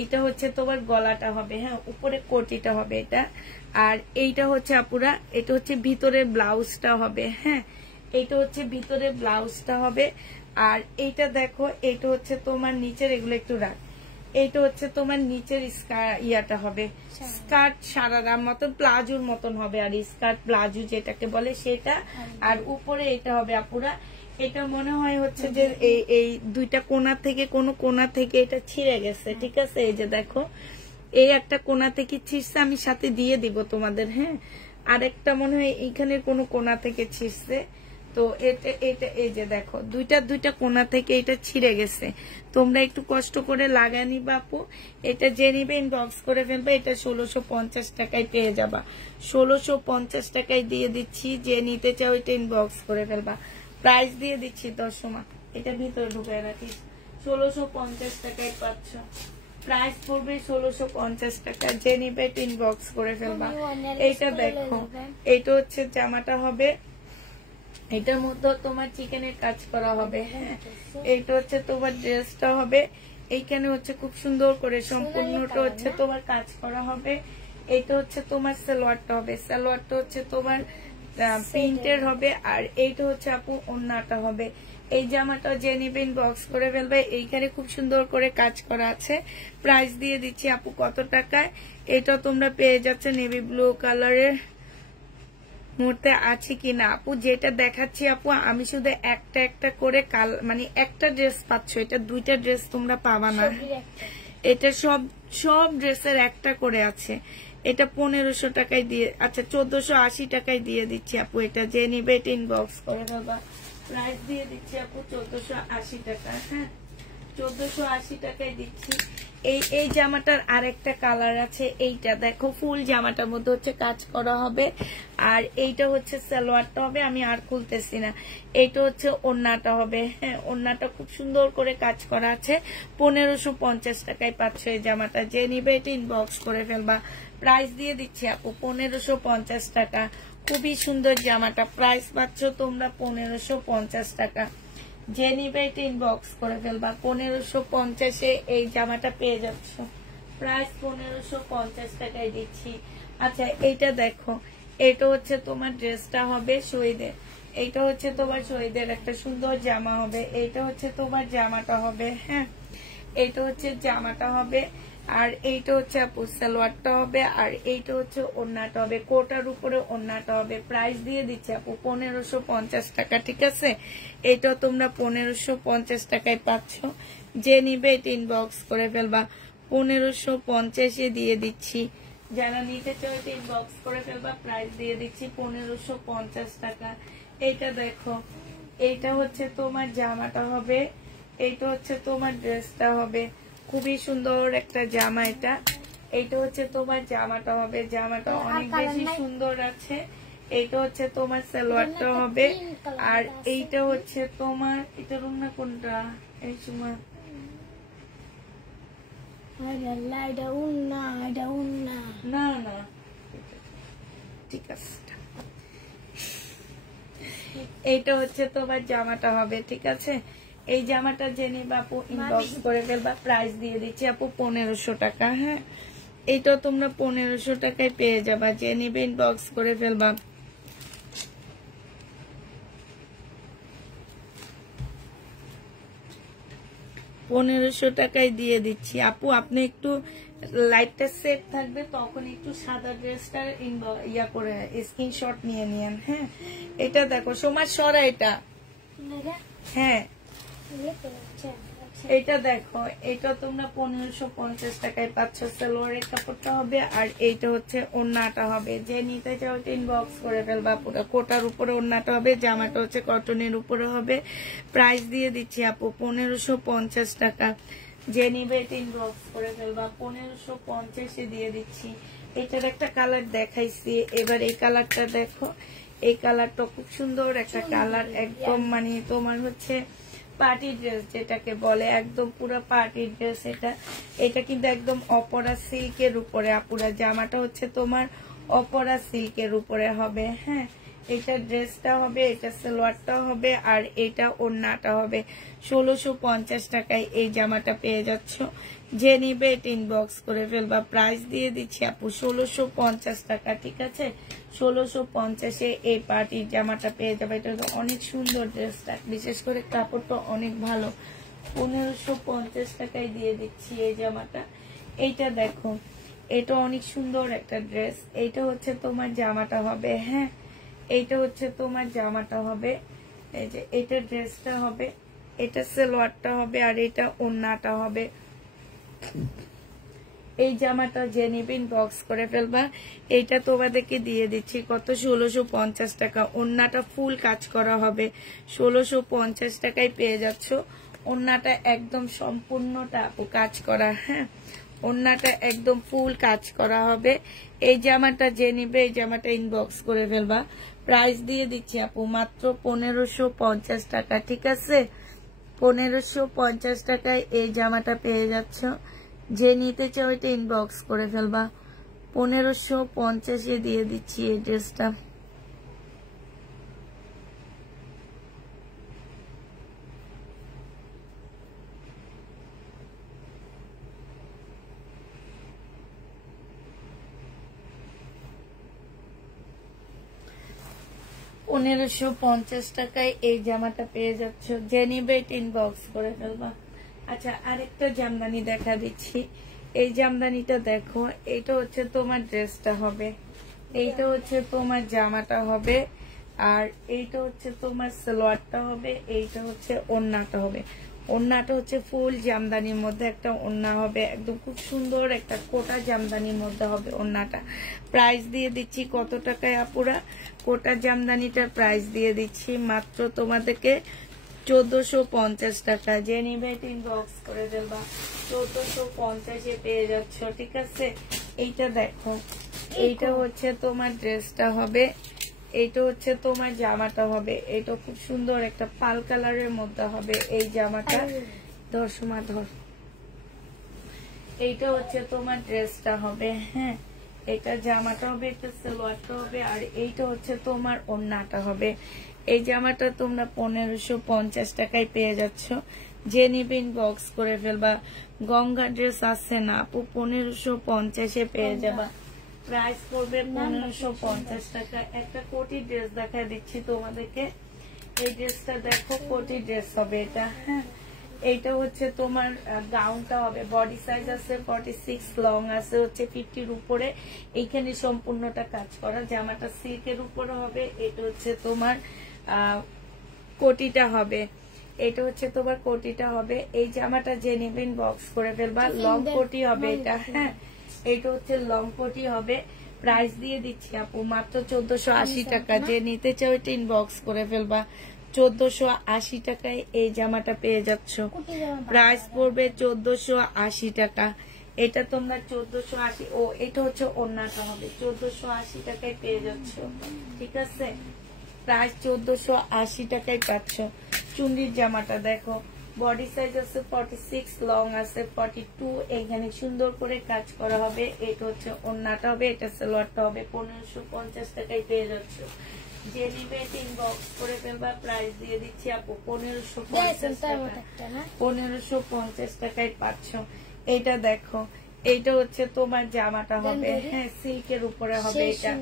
এইটা হচ্ছে তোমার গলাটা হবে। হ্যাঁ উপরে কোটিটা হবে এটা। আর এইটা হচ্ছে আপুরা, এটা হচ্ছে ভিতরে ব্লাউজটা হবে। হ্যাঁ এইটা হচ্ছে ভিতরে ব্লাউজটা হবে। আর এইটা দেখো, এইটা হচ্ছে তোমার নিচের, এগুলো একটু রাখ, এইটা হচ্ছে তোমার নিচের ইয়াটা হবে, স্কার্ট সারারার মতন প্লাজোর মতন হবে, আর স্কার্ট প্লাজো যেটাকে বলে সেটা। আর উপরে এটা হবে আপুরা, এটা মনে হয় হচ্ছে যে এই দুইটা কোণা থেকে, কোনো কোণা থেকে এটা ছিঁড়ে গেছে, ঠিক আছে? এই যে দেখো এই একটা কোণা থেকে ছিঁড়ছে, আমি সাথে দিয়ে দিব তোমাদের। হ্যাঁ আরেকটা মনে হয় এইখানের কোনো কোণা থেকে ছিঁড়ছে, তো এটা এটা এই যে দেখো দুইটা কোণা থেকে এটা ছিঁড়ে গেছে, তোমরা একটু কষ্ট করে লাগাই নিবা আপু। এটা যে নিবে ইনবক্স করে ফেলবে, এটা 1650 টাকায় পেয়ে যাবা। 1650 টাকায় দিয়ে দিচ্ছি, যে নিতে চাও এটা ইনবক্স করে ফেলবা। প্রাইস দিয়ে দিচ্ছি দশমা, এটা ভিতরে ঢুকে রাখিস। 1650 টাকায় পাচ্ছ, প্রাইস পড়বে 1650 টাকা। যে নিবে এটা ইনবক্স করে ফেলবা। এইটা দেখো, এইটা হচ্ছে জামাটা হবে, এটার মধ্যে তোমার চিকেনের কাজ করা হবে। হ্যাঁ, এইটা হচ্ছে তোমার ড্রেসটা হবে, এইখানে হচ্ছে খুব সুন্দর করে সম্পূর্ণটা হচ্ছে তোমার কাজ করা হবে। এইটা হচ্ছে তোমার সালোয়ারটা হবে, সালোয়ারটা হচ্ছে তোমার প্রিন্টের হবে। আর এইটা হচ্ছে আপু ওন্নাটা হবে। এই জামাটা যে নিবে ইনবক্স করে ফেলবে, এইখানে খুব সুন্দর করে কাজ করা আছে। প্রাইস দিয়ে দিচ্ছি আপু কত টাকায়, এটা তোমরা পেয়ে যাচ্ছে নেভি ব্লু কালারের মুহূর্তে আছে কিনা আপু, যেটা দেখাচ্ছি আপু আমি শুধু একটা একটা করে মানে একটা ড্রেস পাচ্ছ, এটা দুইটা ড্রেস তোমরা পাবা না, এটা সব ড্রেসের একটা করে আছে। এটা 1500 টাকায় দিয়ে, আচ্ছা 1480 টাকায় দিয়ে দিচ্ছি আপু। এটা যে নিবে এটা ইনবক্স করে দেবা। প্রাইস দিয়ে দিচ্ছি আপু 1480 টাকা। হ্যাঁ, 1480 টাকায় দিচ্ছি। এই জামাটার আরেকটা কালার আছে, এইটা দেখো ফুল জামাটার মধ্যে হচ্ছে কাজ করা হবে। আর এইটা হচ্ছে সালোয়ারটা হবে, আমি আর খুলতেছি না। এইটা হচ্ছে ওন্নাটা হবে। হ্যাঁ, ওন্নাটা খুব সুন্দর করে কাজ করা আছে। 1550 টাকায় পাচ্ছ এই জামাটা, যে নিবে এটা ইনবক্স করে ফেলবা। প্রাইস দিয়ে দিচ্ছি আপু 1550 টাকা। খুবই সুন্দর জামাটা, প্রাইস পাচ্ছ তোমরা 1550 টাকা। যে নিবে এটা ইনবক্স করে ফেলবা। 1550-এ এই জামাটা পেয়ে যাচ্ছ, প্রাইস 1550 টাকায় দিচ্ছি। আচ্ছা এইটা দেখো, এটা হচ্ছে তোমার ড্রেসটা হবে শহীদের, এইটা হচ্ছে তোমার শহীদের একটা সুন্দর জামা হবে। এইটা হচ্ছে তোমার জামাটা হবে। হ্যাঁ, এইটা হচ্ছে জামাটা হবে। আর এইটা হচ্ছে আপু সালোয়ারটা হবে। আর এইটা হচ্ছে ওন্নাটা হবে, কোটার উপরে ওন্নাটা হবে। প্রাইস দিয়ে দিচ্ছে আপু 1550 টাকা। ঠিক আছে, এটা তোমরা 1550 টাকায় পাচ্ছ। যে নিবে এটা ইনবক্স করে ফেলবা। 1550-এ দিয়ে দিচ্ছি, যারা নিতে চাও এটা ইনবক্স করে ফেলবা। প্রাইস দিয়ে দিচ্ছি 1550 টাকা। এইটা দেখো, এইটা হচ্ছে তোমার জামাটা হবে, এইটা হচ্ছে তোমার ড্রেসটা হবে। খুবই সুন্দর একটা জামা এটা। এইটা হচ্ছে তোমার জামাটা হবে, জামাটা অনেক বেশি সুন্দর আছে। এইটা হচ্ছে তোমার সালোয়ারটা হবে। আর এইটা হচ্ছে তোমার, এটা রুমনা কোনটা এই সময়, না না ঠিক আছে, এইটা হচ্ছে তোমার জামাটা হবে। ঠিক আছে, এই জামাটা জেনে আপু ইনবক্স করে ফেলবা। প্রাইস দিয়ে দিচ্ছি আপু 1500 টাকা। হ্যাঁ, এইটা তোমরা 1500 টাকায় পেয়ে যাবা। যে নিবে ইনবক্স করে ফেলবা। $1500 টাকায় দিয়ে দিচ্ছি আপু। আপনি একটু লাইটটা সেট থাকবে, তখন একটু সাদা ড্রেসটা ইয়া করে স্ক্রিনশট নিয়ে নিয়েন। হ্যাঁ, এটা দেখো সোমার সরা, এটা হ্যাঁ এটা দেখো, এটা তোমরা 1550 টাকায় পাচ্ছ। সালোয়ারের কাপড়টা হবে। আর এইটা হচ্ছে ওন্নাটা হবে। যে নিতে চাও ইনবক্স করে ফেলবা। পুরো কোটার উপরে ওন্নাটা হবে, জামাটা হচ্ছে কটনের উপরে হবে। প্রাইস দিয়ে দিচ্ছি আপু 1550 টাকা। যে নিবে এটা ইনবক্স করে ফেলবা। 1550-এ দিয়ে দিচ্ছি। এটার একটা কালার দেখাইছি, এবার এই কালারটা দেখো। এই কালারটা খুব সুন্দর একটা কালার, একদম মানে তোমার হচ্ছে পার্টি ড্রেস যেটাকে বলে, একদম পুরো পার্টি ড্রেস। এটা কিন্তু একদম অপরা সিল্কের উপরে আপুরা, জামাটা হচ্ছে তোমার অপরা সিল্কের উপরে হবে। হ্যাঁ, এটা ড্রেসটা হবে, এটা সালোয়ারটা হবে। আর এটা ওড়নাটা হবে। 1650 টাকায় এই জামাটা পেয়ে যাচ্ছ। যে নিবে এটা ইনবক্স করে ফেলবা। প্রাইস দিয়ে দিচ্ছি আপু 1650 টাকা। ঠিক আছে, 1650-এ এই পার্টির জামাটা পেয়ে যাবে। এটা অনেক সুন্দর ড্রেসটা, বিশেষ করে কাপড়টা অনেক ভালো। 1550 টাকায় দিয়ে দিচ্ছি এই জামাটা। এইটা দেখো, এটা অনেক সুন্দর একটা ড্রেস। এইটা হচ্ছে তোমার জামাটা হবে। হ্যাঁ, এইটা হচ্ছে তোমার জামাটা হবে। এই যে এটা ড্রেসটা হবে, এটা সালোয়ারটা হবে। আর এটা ওড়নাটা হবে। এই জামাটা যে নিবে ইনবক্স করে ফেলবা। এইটা তোমাদেরকে দিয়ে দিচ্ছি কত, 1650 টাকা। ওন্নাটা ফুল কাজ করা হবে, 1650 টাকায় পেয়ে যাচ্ছ। ওন্নাটা একদম সম্পূর্ণটা আপু কাজ করা, হ্যাঁ ওন্নাটা একদম ফুল কাজ করা হবে। এই জামাটা যে নিবে এই জামাটা ইনবক্স করে ফেলবা। প্রাইস দিয়ে দিচ্ছি আপু মাত্র 1550 টাকা, ঠিক আছে? 1550 টাকায় এই জামাটা পেয়ে যাচ্ছ। যে নিতে চাও এটা ইনবক্স করে ফেলবা। 1550 দিয়ে দিচ্ছি এই ড্রেসটা। টাকায় এই জামাটা পেয়ে যাচ্ছ। যে নিবে এটা ইনবক্স করে ফেলবা। আচ্ছা আরেকটা জামদানি দেখা দিচ্ছি। এই জামদানিটা দেখো, এইটা হচ্ছে তোমার ড্রেসটা হবে, এইটা হচ্ছে তোমার জামাটা হবে, আর এইটা হচ্ছে তোমার সালোয়ারটা হবে, এইটা হচ্ছে ওড়নাটা হবে। ওড়নাটা হচ্ছে ফুল জামদানির মধ্যে একটা ওড়না হবে, একদম খুব সুন্দর একটা কোটা জামদানির মধ্যে হবে ওড়নাটা। প্রাইস দিয়ে দিচ্ছি কত টাকায় আপুরা? কোটা জামদানিটার প্রাইস দিয়ে দিচ্ছি মাত্র তোমাদেরকে 1450 টাকা। যে নিবে ইনবক্স করে দেবা, 1450 পেয়ে যাচ্ছ, ঠিক আছে? এইটা দেখো, এইটা হচ্ছে তোমার ড্রেসটা হবে, এইটা হচ্ছে তোমার জামাটা হবে। এটা খুব সুন্দর একটা পাল কালারের মধ্যে হবে এই জামাটা। দর্শমা ধর, এইটা হচ্ছে তোমার ড্রেসটা হবে, হ্যাঁ এটা জামাটা হবে, এটা সালোয়ারটা হবে, আর এইটা হচ্ছে তোমার ওড়নাটা হবে। এই জামাটা তোমরা 1550 টাকায় পেয়ে যাচ্ছ। যে নিবে ইনবক্স করে ফেলবা। গঙ্গা ড্রেস আছে না আপু, 1550 পেয়ে যাবা। প্রাইস করবে 1550 টাকা। একটা কোটি ড্রেস দেখা দিচ্ছি তোমাদেরকে। এই ড্রেসটা দেখো, কোটি ড্রেস হবে এটা, হ্যাঁ এইটা হচ্ছে তোমার গাউনটা হবে। বডি সাইজ আছে 46, লং আছে হচ্ছে 50-র উপরে। এইখানে সম্পূর্ণটা কাজ করা। জামাটা সিল্কের উপরে হবে। এটা হচ্ছে তোমার কোটিটা হবে, এটা হচ্ছে তোমার কোটিটা হবে। এই জামাটা যে নেবেন বক্স করে ফেলবা। লং কোটি হবে এটা, হ্যাঁ এটা হচ্ছে লং কোটি হবে। প্রাইস দিয়ে দিচ্ছি আপু মাত্র 1480 টাকা। যে নিতে চাও এটা ইনবক্স করে ফেলবা। 1480 টাকায় এই জামাটা পেয়ে যাচ্ছ। প্রাইস পড়বে 1480 টাকা। এটা তোমরা 1480, ও এটা হচ্ছে ওড়নাটা হবে, 1480 টাকায় পেয়ে যাচ্ছ, ঠিক আছে? প্রাইস 1480 টাকায় পাচ্ছ। চুন্ডির জামাটা দেখো, বডি সাইজ আছে 46, লং আছে 42। এখানে সুন্দর করে কাজ করা হবে। এটা হচ্ছে ওড়নাটা হবে, এটা সালোয়ারটা হবে। 1550 টাকায় পেয়ে যাচ্ছ। যে নিবে ইনবক্স করে ফেলবা। প্রাইস দিয়ে দিচ্ছি আপু 1550 টাকা। 1550 টাকায় পাচ্ছ। এটা দেখো, এইটা হচ্ছে তোমার জামাটা হবে, হ্যাঁ সিল্কের উপরে হবে এটা।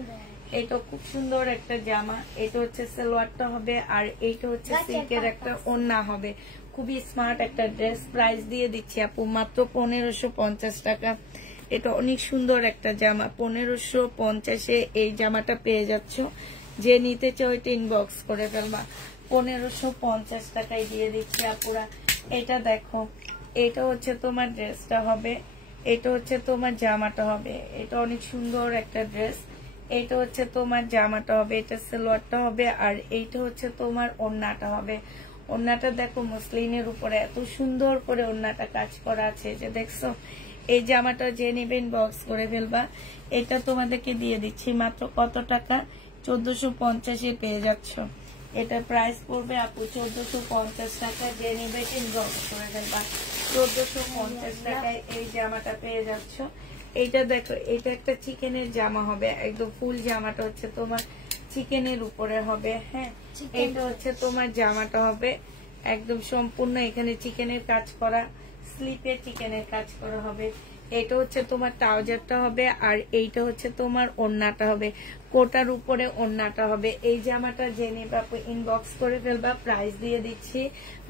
এটা খুব সুন্দর একটা জামা। এটা হচ্ছে সালোয়ারটা হবে, আর এইটা হচ্ছে সিল্কের একটা ওড়না হবে। খুবই স্মার্ট একটা ড্রেস। প্রাইস দিয়ে দিচ্ছি আপু মাত্র 1550 টাকা। এটা অনেক সুন্দর একটা জামা। 1550 এই জামাটা পেয়ে যাচ্ছ। যে নিতে চাও এটা ইনবক্স করে ফেলবা। 1550 টাকায় দিয়ে দিচ্ছি আপুরা। এটা দেখো, এটা হচ্ছে তোমার ড্রেসটা হবে, এটা হচ্ছে তোমার জামাটা হবে। এটা অনেক সুন্দর একটা ড্রেস। এইটা হচ্ছে তোমার জামাটা হবে, এটা সালোয়ারটা হবে, আর এইটা হচ্ছে তোমার ওড়নাটা হবে। ওড়নাটা দেখো মসলিনের উপরে এত সুন্দর করে ওড়নাটা কাজ করা আছে, যে দেখছো। এই জামাটা যে নেবেন বক্স করে ফেলবা। এটা তোমাদেরকে দিয়ে দিচ্ছি মাত্র কত টাকা? 1450 পেয়ে যাচ্ছ। এটা প্রাইস পড়বে আপু 1450 টাকা। যে নেবে বক্স করে ফেলবা। 1450 টাকায় এই জামাটা পেয়ে যাচ্ছ। এইটা দেখো, এটা একটা চিকেনের জামা হবে, একদম ফুল জামাটা হচ্ছে তোমার চিকেনের উপরে হবে, হ্যাঁ এটা হচ্ছে তোমার জামাটা হবে একদম সম্পূর্ণ। এখানে চিকেনের কাজ করা, স্লিপে চিকেনের কাজ করা হবে। এটা হচ্ছে তোমার ট্রাউজারটা হবে, আর এইটা হচ্ছে তোমার ওড়নাটা হবে। কোটার উপরে ওড়নাটা হবে। এই জামাটা জেনে বাপু ইনবক্স করে ফেলবা। প্রাইস দিয়ে দিচ্ছি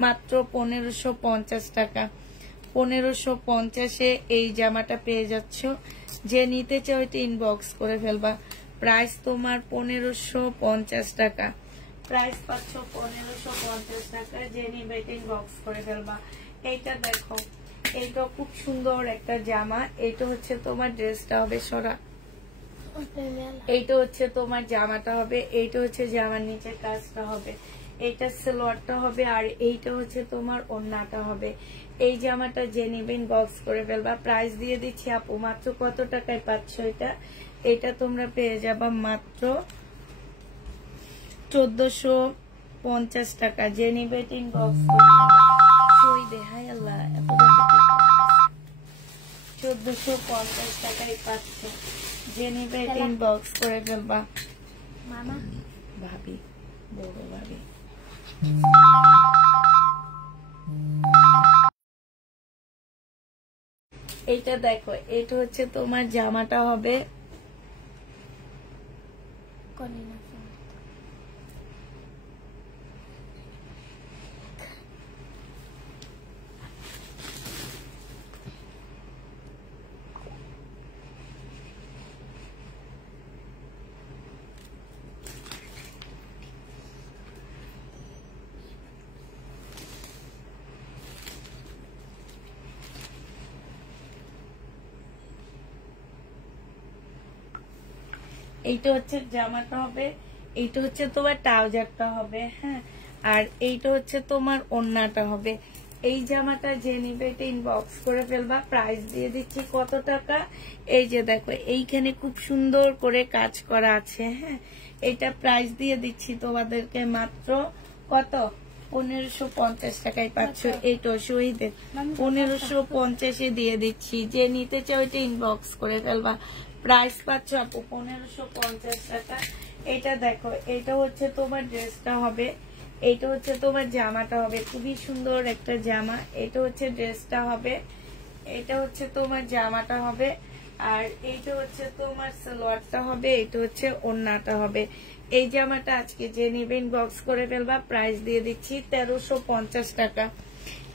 মাত্র 1550 টাকা। 1550 এই জামাটা পেয়ে যাচ্ছ। যে নিতে চাও এটা ইনবক্স করে ফেলবা। প্রাইস তোমার 1550 টাকা। প্রাইস পাচ্ছ 1550 টাকা। যে নিবে এটা ইনবক্স করে ফেলবা। এইটা দেখো, এইটা খুব সুন্দর একটা জামা। এইটা হচ্ছে তোমার ড্রেসটা হবে সরা, এইটা হচ্ছে তোমার জামাটা হবে, এইটা হচ্ছে জামার নিচে কাজটা হবে, এইটা সালোয়ারটা হবে, আর এইটা হচ্ছে তোমার ওড়নাটা হবে। এই জামাটা যে নিবেন বক্স করে ফেলবা। প্রাইস দিয়ে দিচ্ছি আপু মাত্র কত টাকায় পাচ্ছ এটা? এটা তোমরা পেয়ে যাবা মাত্র 1450 টাকা। যে নিবে তিন বক্স কই দে, হাই আল্লাহ, 1450 টাকায় পাচ্ছ। যে নিবে তিন বক্স করে ফেলবা। মামা ভাবি, বড় ভাবি, এইটা দেখো, এটা হচ্ছে তোমার জামাটা হবে, এইটা হচ্ছে জামাটা হবে, এইটা হচ্ছে তোমার ট্রাউজারটা হবে, হ্যাঁ, আর এইটা হচ্ছে তোমার ওড়নাটা হবে। এই জামাটা যে নিবে এটা ইনবক্স করে ফেলবা। প্রাইস দিয়ে দিচ্ছি কত টাকা? এই যে দেখো, এইখানে খুব সুন্দর করে কাজ করা আছে, হ্যাঁ, এটা প্রাইস দিয়ে দিচ্ছি তোমাদেরকে মাত্র কত? 1550 টাকায় পাচ্ছ। এইটা শহীদের 1550 দিয়ে দিচ্ছি। যে নিতে চাও এটা ইনবক্স করে ফেলবা। প্রাইস পাচ্ছ আপু 1550 টাকা। এটা দেখো, এটা হচ্ছে তোমার ড্রেসটা হবে, এইটা হচ্ছে তোমার জামাটা হবে, খুবই সুন্দর একটা জামা। এটা হচ্ছে ড্রেসটা হবে, এটা হচ্ছে তোমার জামাটা হবে, আর এইটা হচ্ছে তোমার সালোয়ারটা হবে, এটা হচ্ছে ওড়নাটা হবে। এই জামাটা আজকে যে নিবেন বক্স করে ফেলবা। প্রাইস দিয়ে দিচ্ছি 1350 টাকা।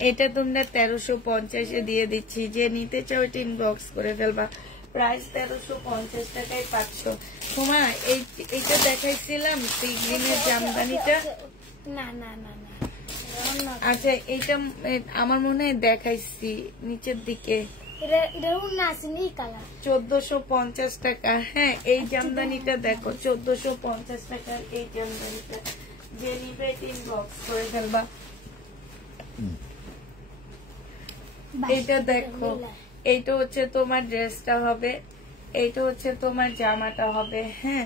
এটা তোমরা 1350 দিয়ে দিচ্ছি। যে নিতে চাও এটা ইনবক্স করে ফেলবা। প্রাইস 1350 টাকায় পাচ্ছ। তোমার এইটা দেখাইছিলাম সি গ্রিনের জামদানিটা, না না না না, আচ্ছা এইটা আমার মনে হয় দেখাইছি নিচের দিকে, 1450 টাকা। হ্যাঁ, এই জামদানিটা দেখো 1450 টাকার এই জামদানিটা। যে নিবে ইনবক্স করে ফেলবা। এটা দেখো, এইটা হচ্ছে তোমার ড্রেসটা হবে, এইটা হচ্ছে তোমার জামাটা হবে, হ্যাঁ,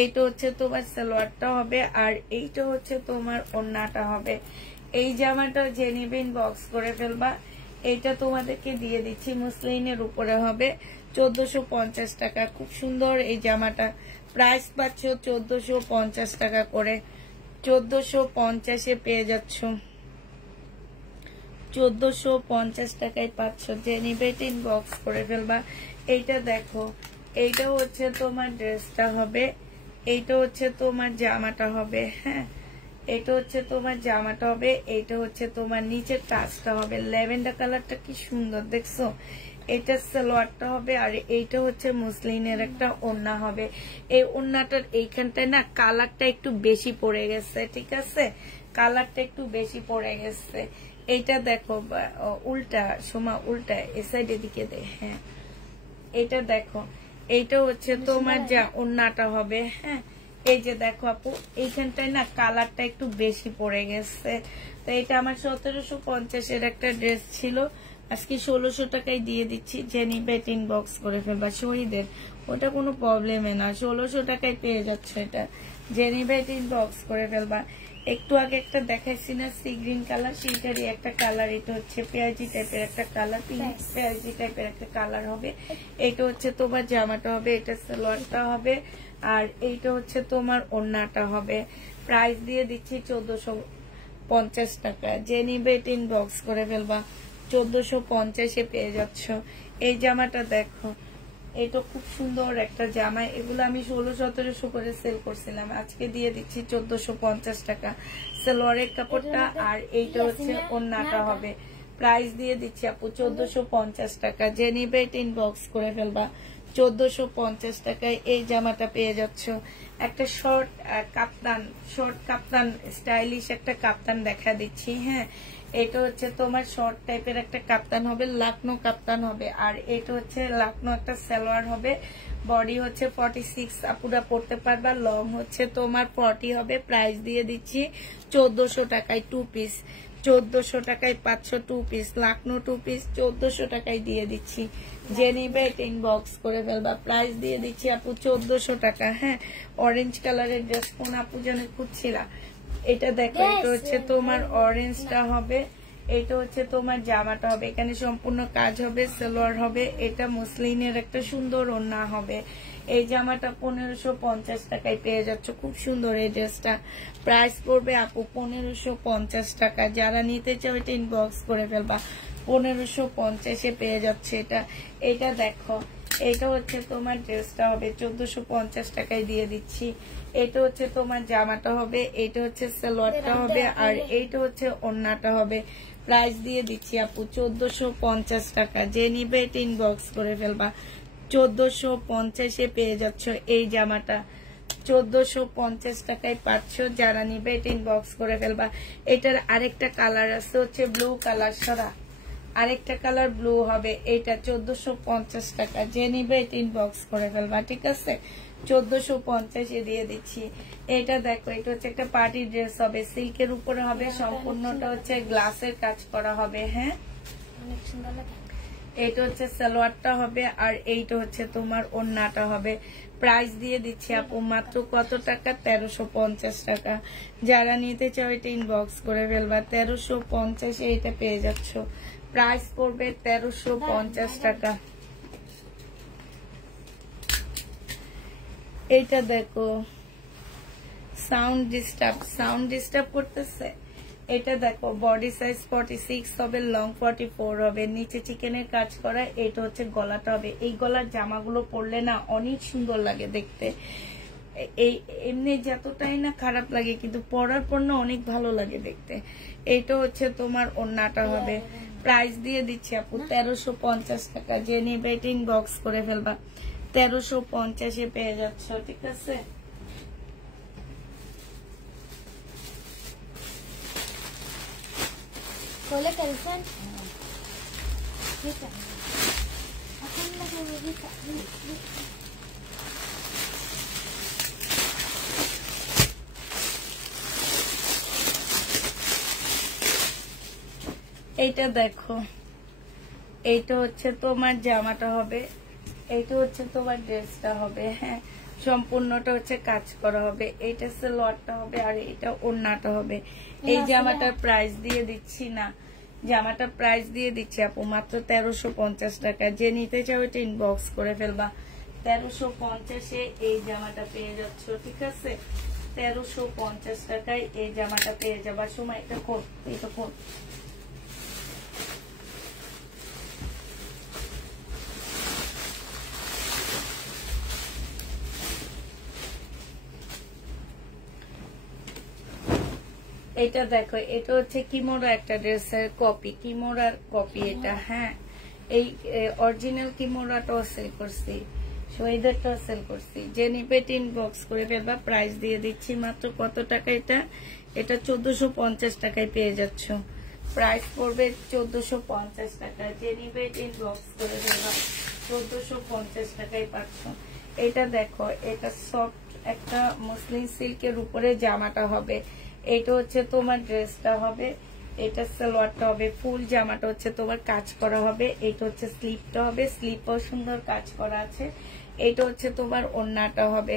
এইটা হচ্ছে তোমার সালোয়ারটা হবে, আর এইটা হচ্ছে তোমার ওড়নাটা হবে। এই জামাটা যে নিবেন বক্স করে ফেলবা। এইটা তোমাদেরকে দিয়ে দিচ্ছি মুসলিনের উপরে হবে 1450 টাকা। খুব সুন্দর এই জামাটা। প্রাইস পাচ্ছ 1450 টাকা করে। 1450 পেয়ে যাচ্ছ, 1450 টাকায় পাচ্ছ। যে নিবে ইনবক্স করে ফেলবা। এইটা দেখো, এইটা হচ্ছে তোমার ড্রেসটা হবে, এইটা হচ্ছে তোমার জামাটা হবে, হ্যাঁ, এটা হচ্ছে তোমার জামাটা হবে, এইটা হচ্ছে তোমার নিচের কাজটা হবে। ল্যাভেন্ডার কালারটা কি সুন্দর দেখছো। এটা সালোয়ারটা হবে, আর এইটা হচ্ছে মুসলিনের একটা ওড়না হবে। এই ওড়নাটার এইখানটায় না কালারটা একটু বেশি পড়ে গেছে, ঠিক আছে, কালারটা একটু বেশি পড়ে গেছে। এইটা দেখো উল্টা, সোমা উল্টা, এ সাইডের দিকে দে, হ্যাঁ, এটা দেখো, এইটা হচ্ছে তোমার যা ওড়নাটা হবে, হ্যাঁ। এই যে দেখো আপু, এইখানটায় না কালারটা একটু বেশি পড়ে গেছে। তো এটা আমার 1750 একটা ড্রেস ছিল, আজকে 1600 টাকায় দিয়ে দিচ্ছি। যে নিবে ইনবক্স করে ফেলবা। শহীদের ওটা কোনো প্রবলেমে না, 1600 টাকায় পেয়ে যাচ্ছে এটা। যে নিবে ইনবক্স করে ফেলবা। একটু আগে একটা দেখাইছি না সি গ্রিন কালার, সেইটারই একটা কালার। এটা হচ্ছে পেঁয়াজি টাইপের একটা কালার, পিঙ্ক পেঁয়াজি টাইপের একটা কালার হবে। এটা হচ্ছে তোমার জামাটা হবে, এটা সালোয়ারটা হবে, আর এইটা হচ্ছে তোমার ওড়নাটা হবে। প্রাইস দিয়ে দিচ্ছি 1450 টাকা। যে নিবে ইনবক্স করে ফেলবা। 1450 পেয়ে যাচ্ছ। এই জামাটা দেখো, এটা খুব সুন্দর একটা জামা। এগুলো আমি 1600-1700 করে সেল করছিলাম, আজকে দিয়ে দিচ্ছি 1450 টাকা। সালোয়ারের কাপড়টা, আর এইটা হচ্ছে ওড়নাটা হবে। প্রাইস দিয়ে দিচ্ছি আপু 1450 টাকা। যে নিবে ইনবক্স করে ফেলবা। 1450 টাকায় এই জামাটা পেয়ে যাচ্ছ। একটা শর্ট কাপ্তান স্টাইলিশ একটা কাপ্তান দেখা দিচ্ছি, হ্যাঁ। এটা হচ্ছে তোমার শর্ট টাইপের একটা কাপ্তান হবে, লাকনো কাপ্তান হবে। আর এটা হচ্ছে লাকনো একটা সালোয়ার হবে, বডি হচ্ছে 46, আপুরা পড়তে পারবা। লং হচ্ছে তোমার 40 হবে। প্রাইস দিয়ে দিচ্ছি 1400 টাকায় 2 পিস, 1400 টাকায় 500 2 পিস, লাকনো 2 পিস 1400 টাকায় দিয়ে দিচ্ছি। যে নিবে ইনবক্স করে ফেলবা। প্রাইস দিয়ে দিচ্ছি আপু 1400 টাকা। হ্যাঁ, অরেঞ্জ কালারের ড্রেস কোন আপু জানে খুঁজছিলা? এটা দেখো, এটা হচ্ছে তোমার অরেঞ্জটা হবে, এটা হচ্ছে তোমার জামাটা হবে, এখানে সম্পূর্ণ কাজ হবে, সালোয়ার হবে, এটা মসলিনের একটা সুন্দর ওড়না হবে। এই জামাটা 1550 টাকায় পেয়ে যাচ্ছ, খুব সুন্দর এই ড্রেসটা। প্রাইস পড়বে আপু 1550 টাকা। যারা নিতে চাও এটা ইনবক্স করে ফেলবা, 1550-এ পেয়ে যাচ্ছে এটা। এটা দেখো, এটা হচ্ছে তোমার ড্রেসটা হবে 1450 টাকায় দিয়ে দিচ্ছি। এটা হচ্ছে তোমার জামাটা হবে, এটা হচ্ছে সালোয়ারটা হবে, আর এইটা হচ্ছে ওড়নাটা হবে। প্রাইস দিয়ে দিচ্ছি আপু 1450 টাকা। যে নিবে এটা ইনবক্স করে ফেলবা, 1450-এ পেয়ে যাচ্ছ এই জামাটা, 1450 টাকায় পাচ্ছ। যারা নিবে এটা ইনবক্স করে ফেলবা। এটার আরেকটা কালার আছে হচ্ছে ব্লু কালার, সাদা আরেকটা কালার ব্লু হবে, এটা 1450 টাকা। যে নিবে এটা ইনবক্স করে ফেলবা, ঠিক আছে? 1450-এ দিয়ে দিচ্ছি। এটা দেখো, এটা হচ্ছে একটা পার্টি ড্রেস হবে, সিল্কের উপরে হবে, সম্পূর্ণটা হচ্ছে গ্লাসের কাজ করা হবে। হ্যাঁ, অনেক সুন্দর লাগে। এটা হচ্ছে সালোয়ারটা হবে, আর এইটা হচ্ছে তোমার ওড়নাটা হবে। প্রাইস দিয়ে দিচ্ছি আপু মাত্র কত টাকা? 1350 টাকা। যারা নিতে চাও এটা ইনবক্স করে ফেলবা, 1350-এ এটা পেয়ে যাচ্ছ। প্রাইস পড়বে 1350 টাকা। এইটা দেখো, সাউন্ড ডিস্টার্ব করতেছে। এটা দেখো, বডি সাইজ 46 হবে, লং 44 হবে, নিচে চিকেনের কাজ করা। এটা হচ্ছে গলাটা হবে। এই গলার জামাগুলো পরলে না অনেক সুন্দর লাগে দেখতে। এই এমনি যতটাই না খারাপ লাগে, কিন্তু পরার পর না অনেক ভালো লাগে দেখতে। এইটা হচ্ছে তোমার ওড়নাটা হবে। প্রাইস দিয়ে দিচ্ছি আপু 1350 টাকা। যে নিবে এটা ইনবক্স করে ফেলবা, 1350-এ পেয়ে যাচ্ছ, ঠিক আছে? বলে টেনশন ঠিক আছে এখন এইটা দেখো, এইটা হচ্ছে তোমার জামাটা হবে, এইটা হচ্ছে তোমার ড্রেসটা হবে। হ্যাঁ, সম্পূর্ণটা হচ্ছে কাজ করা হবে। এইটা সালোয়ারটা হবে, আর এটা ওড়নাটা হবে। এই জামাটার প্রাইস দিয়ে দিচ্ছি না, জামাটা প্রাইস দিয়ে দিচ্ছি আপু মাত্র 1350 টাকা। যে নিতে চাও এটা ইনবক্স করে ফেলবা, 1350-এ এই জামাটা পেয়ে যাচ্ছ, ঠিক আছে? 1350 টাকায় এই জামাটা পেয়ে যাবার সময় এটা খোল, এটা খোল। এটা দেখো, এটা হচ্ছে কিমোরা একটা ড্রেসের কপি, কিমোরার কপি এটা। হ্যাঁ, এই অরিজিনাল কিমোরাটাও সেল করছি, শহীদেরটাও সেল করছি। যে নিবে ইনবক্স করে ফেলবা। প্রাইস দিয়ে দিচ্ছি মাত্র কত টাকা? এটা 1450 টাকায় পেয়ে যাচ্ছ। প্রাইস পড়বে 1450 টাকা। যে নিবে ইনবক্স করে ফেলবা, 1450 টাকায় পাচ্ছ। এটা দেখো, এটা সফট একটা মসলিন সিল্কের উপরে জামাটা হবে। এটা হচ্ছে তোমার ড্রেসটা হবে, এটা সালোয়ারটা হবে, ফুল জামাটা হচ্ছে তোমার কাজ করা হবে। এটা হচ্ছে স্লিপটা হবে, স্লিপও সুন্দর কাজ করা আছে। এটা হচ্ছে তোমার ওড়নাটা হবে।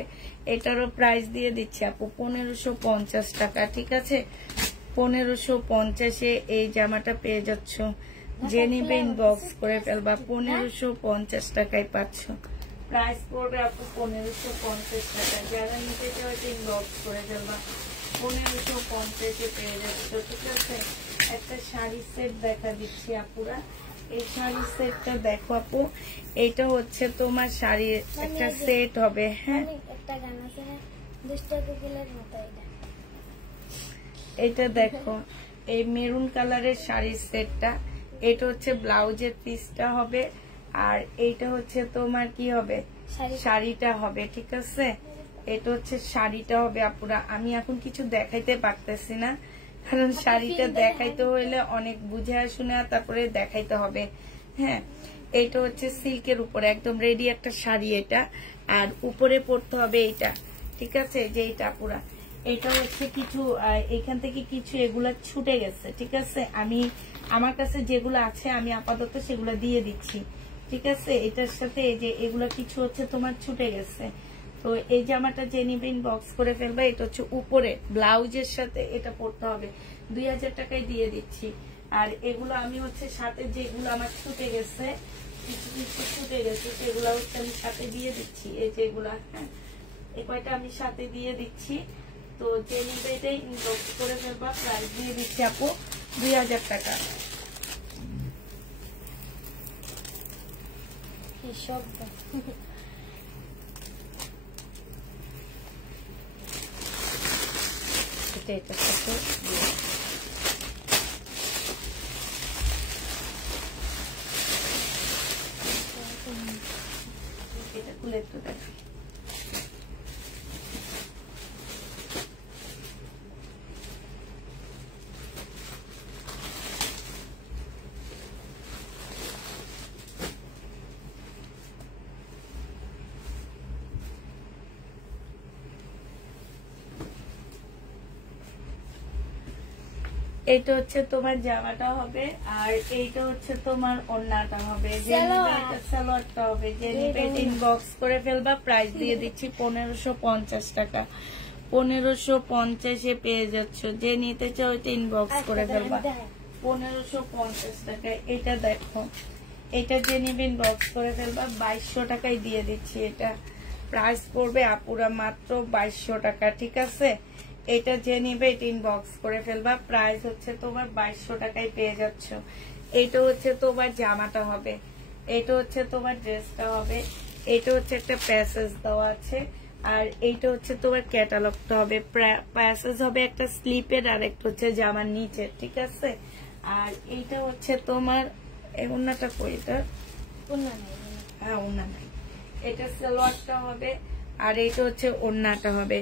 এটারও প্রাইস দিয়ে দিচ্ছি আপু 1550 টাকা, ঠিক আছে? 1550-এ এই জামাটা পেয়ে যাচ্ছ। যে নিবে ইনবক্স করে ফেলবা, 1550 টাকায় পাচ্ছ। প্রাইস পড়বে আপু 1550 টাকা। যারা নিতে চাও ইনবক্স করে ফেলবা, 1550-এ পেয়ে যাচ্ছ, ঠিক আছে? একটা শাড়ি সেট দেখা দিচ্ছি আপুরা। এই শাড়ি সেটটা দেখো আপু, এইটা হচ্ছে তোমার শাড়ির একটা সেট হবে। হ্যাঁ, একটা গান আছে না, দুষ্ট কোকিলের মতো। এটা দেখো, এই মেরুন কালারের শাড়ির সেটটা। এটা হচ্ছে ব্লাউজের পিসটা হবে, আর এইটা হচ্ছে তোমার কি হবে? শাড়িটা হবে, ঠিক আছে? এটা হচ্ছে শাড়িটা হবে আপুরা। আমি এখন কিছু দেখাইতে পারতেছি না, কারণ শাড়িটা দেখাইতে হইলে অনেক বুঝে শুনে তারপরে দেখাইতে হবে। হ্যাঁ, এইটা হচ্ছে সিল্কের উপরে একদম রেডি একটা শাড়ি এটা, আর উপরে পড়তে হবে এইটা, ঠিক আছে, যে এইটা পুরা। এটা হচ্ছে কিছু এখান থেকে কিছু এগুলা ছুটে গেছে, ঠিক আছে, আমি আমার কাছে যেগুলো আছে আমি আপাতত সেগুলো দিয়ে দিচ্ছি, ঠিক আছে। এটার সাথে এই যে এগুলো কিছু হচ্ছে তোমার ছুটে গেছে, তো এই জামাটা যে নিবে ইনবক্স করে ফেলবে। এটা হচ্ছে উপরে ব্লাউজের সাথে এটা পড়তে হবে, 2000 টাকায় দিয়ে দিচ্ছি। আর এগুলো আমি হচ্ছে সাথে যেগুলো আমার ছুটে গেছে, কিছু কিছু ছুটে গেছে, সেগুলো হচ্ছে আমি সাথে দিয়ে দিচ্ছি। এই যেগুলা, হ্যাঁ, এই কয়টা আমি সাথে দিয়ে দিচ্ছি। তো যে নিবে এটাই ইনবক্স করে ফেলবা। প্রাইস দিয়ে দিচ্ছি আপু 2000 টাকা। এটার সাথে এটা খুলে একটু দেখ। এইটা হচ্ছে তোমার জামাটা হবে, আর এইটা হচ্ছে তোমার ওড়নাটা হবে, যে নিবে এটা সালোয়ারটা হবে। যে নিবে ইনবক্স করে ফেলবা। প্রাইস দিয়ে দিচ্ছি 1550 টাকা। 1550 পেয়ে যাচ্ছ। যে নিতে চাও ওইটা ইনবক্স করে ফেলবা 1550 টাকায়। এটা দেখো, এটা যে নিবে ইনবক্স করে ফেলবা। 2200 টাকায় দিয়ে দিচ্ছি। এটা প্রাইস পড়বে আপুরা মাত্র 2200 টাকা, ঠিক আছে। এটা যে নিবে এটা ইনবক্স করে ফেলবা। প্রাইস হচ্ছে তোমার 2200 টাকায় পেয়ে যাচ্ছ। এইটা হচ্ছে তোমার জামাটা হবে, এটা হচ্ছে তোমার ড্রেসটা হবে, এটা হচ্ছে একটা প্যাসেজ দেওয়া আছে, আর এইটা হচ্ছে তোমার ক্যাটালগটা হবে। প্যাসেজ হবে একটা স্লিপের, আর একটা হচ্ছে জামার নিচে, ঠিক আছে। আর এইটা হচ্ছে তোমার ওড়নাটা কই, এটা হ্যাঁ ওড়না নাই, এটা সালোয়ারটা হবে, আর এইটা হচ্ছে ওড়নাটা হবে।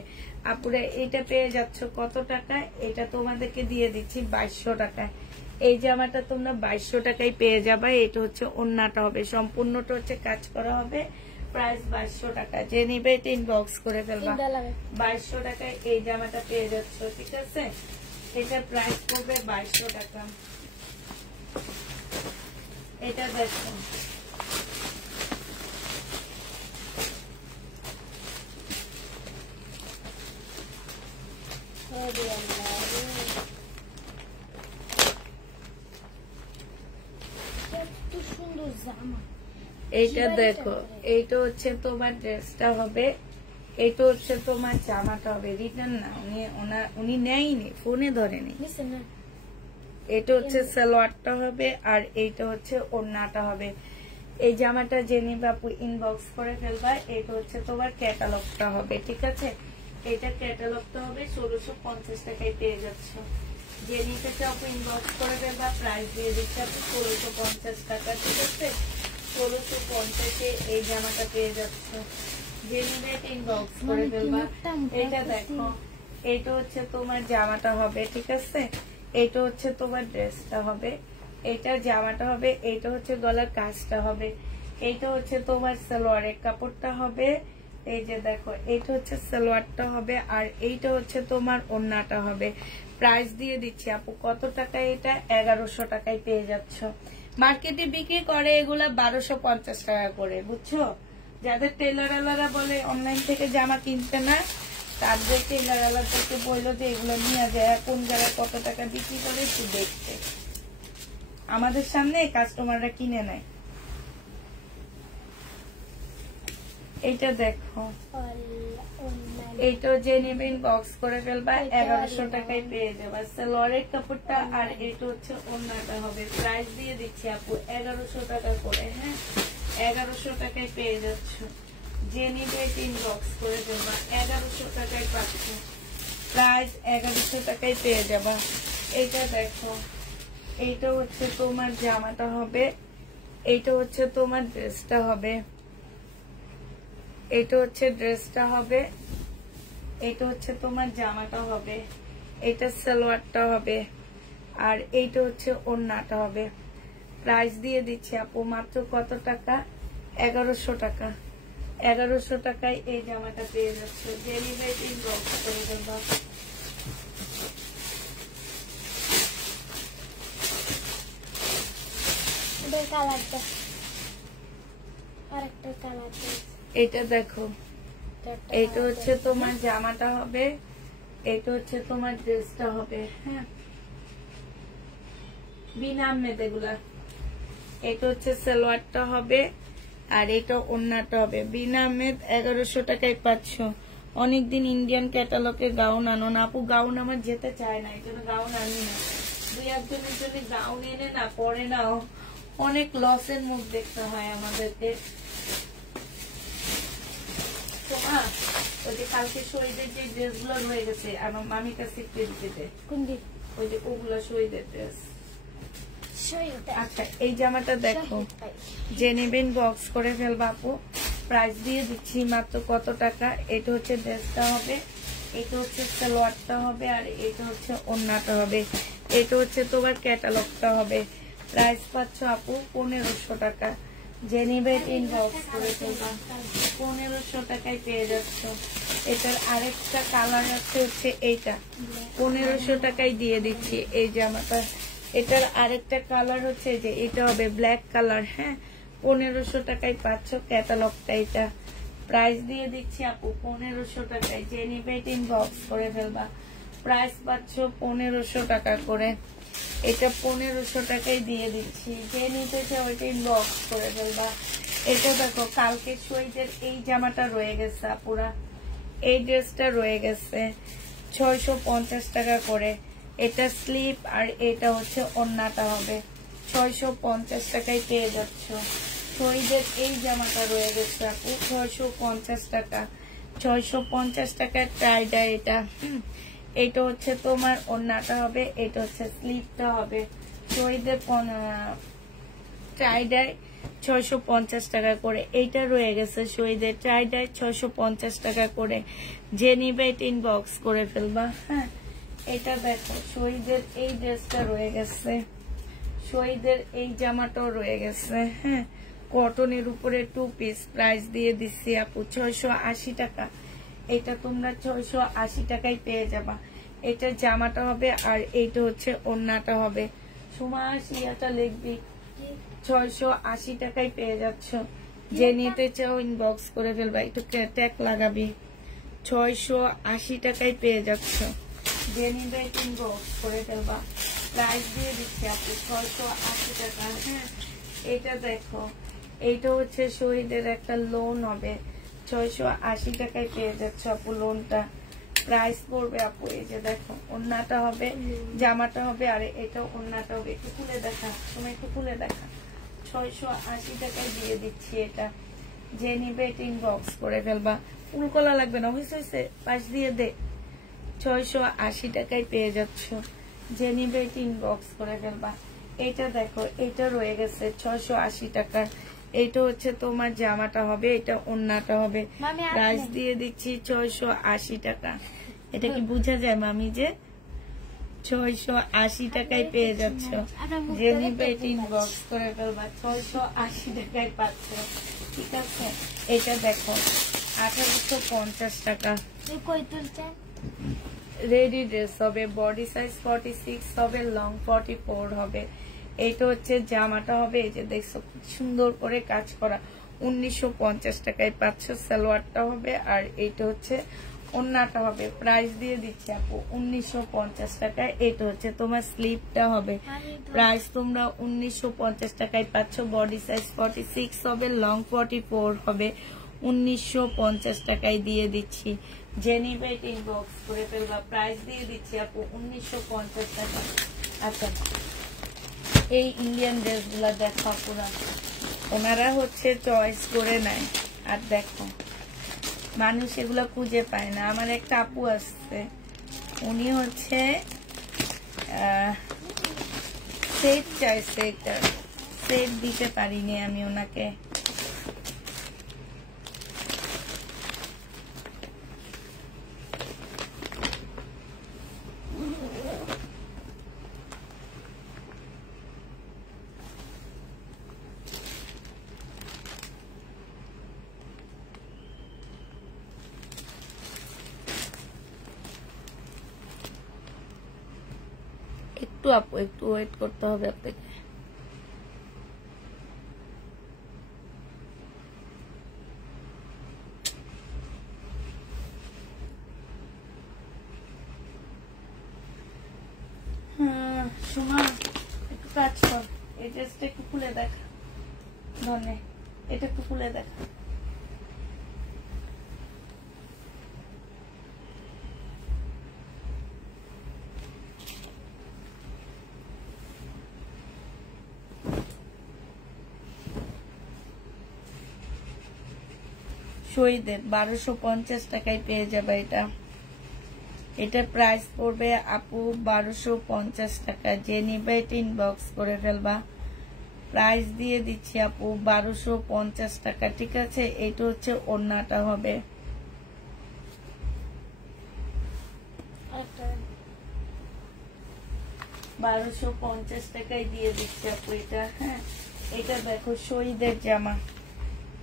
আপুরা এটা পেয়ে যাচ্ছ কত টাকায়? এটা তোমাদেরকে দিয়ে দিচ্ছি 2200 টাকায়। এই জামাটা তোমরা 2200 টাকায় পেয়ে যাবে। এটা হচ্ছে ওড়নাটা হবে, সম্পূর্ণটা হচ্ছে কাজ করা হবে। প্রাইস 2200 টাকা। যে নিবে এটা ইনবক্স করে ফেলবা। 2200 টাকায় এই জামাটা পেয়ে যাচ্ছ, ঠিক আছে। এটা প্রাইস পড়বে 2200 টাকা। এটা দেখো, এইটা দেখো, এইটা হচ্ছে তোমার ড্রেসটা হবে, এটা হচ্ছে তোমার জামাটা হবে। রিটার্ন না, উনি নেয়নি, ফোনে ধরেনি। এটা হচ্ছে সালোয়ারটা হবে, আর এইটা হচ্ছে ওড়নাটা হবে। এই জামাটা যে নিবে আপু ইনবক্স করে ফেলবা। এটা হচ্ছে তোমার ক্যাটালগটা হবে, ঠিক আছে। এটা ক্যাটালগটা হবে 1650 টাকায় পেয়ে যাচ্ছ। যে নিতে চাও ইনবক্স করে ফেলবা। প্রাইস দিয়ে দিচ্ছে আপনি 1650 টাকা, ঠিক আছে। 1650-এ এই জামাটা পেয়ে যাচ্ছ। যে নিবে এটা ইনবক্স করে ফেলবা। এটা দেখো, এটা হচ্ছে তোমার জামাটা হবে, ঠিক আছে। এটা হচ্ছে তোমার ড্রেসটা হবে, এটা জামাটা হবে, এটা হচ্ছে গলার কাজটা হবে, এইটা হচ্ছে তোমার সালোয়ারের কাপড়টা হবে। এই যে দেখো, এইটা হচ্ছে সালোয়ারটা হবে, আর এইটা হচ্ছে তোমার ওড়নাটা হবে। প্রাইস দিয়ে দিচ্ছি আপু কত টাকায়? এটা 1100 টাকায় পেয়ে যাচ্ছ। মার্কেটে বিক্রি করে এগুলা 1250 টাকা করে, বুঝছো। যাদের টেলারওয়ালারা বলে অনলাইন থেকে জামা কিনতে না, তাদের টেলারওয়ালাদেরকে বললো যে এগুলো নিয়ে যায়, কোন জায়গায় কত টাকা বিক্রি করে একটু দেখতে। আমাদের সামনে কাস্টমাররা কিনে নেয়। এইটা দেখো, এইটা যে নেবে ইনবক্স করে ফেলবা। 1100 টাকায় পেয়ে যাবা সালোয়ারের কাপড়টা, আর এটা হচ্ছে ওড়নাটা হবে। প্রাইস দিয়ে দিচ্ছি আপু 1100 টাকা করে, হ্যাঁ 1100 টাকায় পেয়ে যাচ্ছ। যে নিবে ইনবক্স করে ফেলবা। 1100 টাকায় পাচ্ছ, প্রাইস 1100 টাকায় পেয়ে যাবা। এইটা দেখো, এইটা হচ্ছে তোমার জামাটা হবে, এইটা হচ্ছে তোমার ড্রেসটা হবে, এটা হচ্ছে ড্রেসটা হবে, এটা হচ্ছে তোমার জামাটা হবে। এটা সালোয়ারটা হবে, আর এইটা হচ্ছে ওড়নাটা হবে। প্রাইস দিয়ে দিচ্ছি আপু মাত্র কত টাকা? 1100 টাকা। 1100 টাকায় এই জামাটা পেয়ে যাচ্ছে। ডেলিভারি ইনবক্স করে দেবো। কালারটা আরেকটা কালার, এটা দেখো, এইটা হচ্ছে তোমার জামাটা হবে, এইটা হচ্ছে তোমার ড্রেসটা হবে। হ্যাঁ, বিনা মেয়েদেগুলা। এটা হচ্ছে সালোয়ারটা হবে, আর এটা ওড়নাটা হবে। বিনা মেদ 1100 টাকায় পাচ্ছ। অনেকদিন ইন্ডিয়ান ক্যাটালগে গাউন আনো না আপু, গাউন আমার যেতে চায় না, এই জন্য গাউন আনি না। দুই একজনের জন্য গাউন এনে না পরে নাও, অনেক লসের মুখ দেখতে হয় আমাদেরকে। ওই যে কালকে শহীদের যে ড্রেসগুলো রয়ে গেছে আমার মামির কাছে দিতে, ওই যে ওগুলো শহীদের ড্রেস। আচ্ছা, এই জামাটা দেখো, যে নেবেন বক্স করে ফেলবা আপু। প্রাইস দিয়ে দিচ্ছি মাত্র কত টাকা? এটা হচ্ছে ড্রেসটা হবে, এটা হচ্ছে সালোয়ারটা হবে, আর এটা হচ্ছে ওড়নাটা হবে। এটা হচ্ছে তোমার ক্যাটালগটা হবে। প্রাইস পাচ্ছ আপু 1500 টাকা। যে নিবে ইনবক্স করে ফেলবা, 1500 টাকায় পেয়ে যাচ্ছ। এটার আরেকটা কালার আছে হচ্ছে এইটা, 1500 টাকায় দিয়ে দিচ্ছি এই জামাটা। এটার আরেকটা কালার হচ্ছে যে এটা হবে ব্ল্যাক কালার। হ্যাঁ, 1500 টাকায় পাচ্ছ ক্যাটালগটা। এটা প্রাইস দিয়ে দিচ্ছি আপু 1500 টাকায়। যে নিবে ইনবক্স করে ফেলবা। প্রাইস পাচ্ছ 1500 টাকা করে। এটা 1500 টাকায় দিয়ে দিচ্ছি। যে নিতে চাও ওইটা ইনবক্স করে ফেলবা। এটা দেখো, কালকে শহীদের এই জামাটা রয়ে গেছে আপুরা, এই ড্রেসটা রয়ে গেছে 650 টাকা করে। এটা স্লিপ আর এটা হচ্ছে ওড়নাটা হবে। 650 টাকায় পেয়ে যাচ্ছ। শহীদের এই জামাটা রয়ে গেছে আপু 650 টাকা। 650 টাকার ট্রাইডা এটা। এটা হচ্ছে তোমার ওড়নাটা হবে, এটা হচ্ছে স্লিপটা হবে। শহীদের ট্রাইডায় 650 টাকা করে। এইটা রয়ে গেছে শহীদের ট্রাইডায় 650 টাকা করে। যে নিবে ইনবক্স করে ফেলবা। হ্যাঁ, এটা দেখো, শহীদের এই ড্রেসটা রয়ে গেছে, শহীদের এই জামাটাও রয়ে গেছে। হ্যাঁ, কটনের উপরে 2 পিস। প্রাইস দিয়ে দিচ্ছি আপু 680 টাকা। এটা তোমরা 680 টাকায় পেয়ে যাবা। এটা জামাটা হবে, আর এইটা হচ্ছে ওড়নাটা হবে। সুমাশিয়াটা লিখবি, 680 টাকায় পেয়ে যাচ্ছ। যে নিতে চাও ইনবক্স করে ফেলবা, একটু ট্যাগ লাগাবি। 680 টাকায় পেয়ে যাচ্ছ। যে নিবে ইনবক্স করে ফেলবা। প্রাইস দিয়ে দিচ্ছি আপু 680 টাকা। হ্যাঁ, এটা দেখো, এইটা হচ্ছে শহীদের একটা লোন হবে, 680 টাকায় পেয়ে যাচ্ছে আপু লোনটা। প্রাইস পড়বে আপু, এই যে দেখো, ওড়নাটা হবে, জামাটা হবে, আর এটা ওড়নাটা হবে। একটু খুলে দেখা, তুমি একটু খুলে দেখা। 680 টাকায় দিয়ে দিচ্ছি এটা। যে নিবে এটা ইনবক্স করে ফেলবা। ফুলকলা লাগবে না, হয়েছে পাশ দিয়ে দে। 680 টাকায় পেয়ে যাচ্ছ। যে নিবে এটা ইনবক্স করে ফেলবা। এটা দেখো, এটা রয়ে গেছে 680 টাকা। এইটা হচ্ছে তোমার জামাটা হবে, এটা ওড়নাটা হবে। প্রাইস দিয়ে দিচ্ছি 680 টাকা। এটা কি বোঝা যায় মামি যে 680 টাকায় পেয়ে যাচ্ছ। যে নিবে এটা ইনবক্স করে ফেলবা। 680 টাকায় পাচ্ছ, ঠিক আছে। এটা দেখো 1850 টাকা। রেডি ড্রেস হবে, বডি সাইজ 46 হবে, লং 44 হবে। এইটা হচ্ছে জামাটা হবে, এই যে দেখছো সুন্দর করে কাজ করা, 1950 টাকায় পাচ্ছ। সালোয়ারটা হবে, আর এইটা হচ্ছে ওড়নাটা হবে। প্রাইস দিয়ে দিচ্ছি আপু 1950 টাকায়। এটা হচ্ছে তোমার স্লিপটা হবে। প্রাইস তোমরা 1950 টাকায় পাচ্ছ। বডি সাইজ 46 হবে, লং 44 হবে। 1950 টাকায় দিয়ে দিচ্ছি। জেনিভা ইনবক্স করে ফেলবা। প্রাইস দিয়ে দিচ্ছি আপু 1950 টাকা। আচ্ছা, এই ইন্ডিয়ান ড্রেসগুলা দেখো পুরা, ওনারা হচ্ছে চয়েস করে নেয়, আর দেখো মানুষ এগুলা খুঁজে পায় না। আমার একটা আপু আসছে, উনি হচ্ছে সেট চাইছে, একটা সেট দিতে পারিনি আমি ওনাকে। আপু একটু ওয়েট করতে হবে আপনাকে। সোমা একটু কাজ কর, এই ড্রেসটা একটু খুলে দেখা, ধনে এটা একটু খুলে দেখা। শহীদের 1250 টাকায় পেয়ে যাবে এটা। এটা প্রাইস পড়বে আপু 1250 টাকা। যে নিবে ইনবক্স করে ফেলবা, প্রাইস দিয়ে দিচ্ছি আপু 1250 টাকা, ঠিক আছে। এটা হচ্ছে ওড়নাটা হবে। 1250 টাকায় দিয়ে দিচ্ছি আপু এটা। হ্যাঁ, এটা দেখো শহীদের জামা,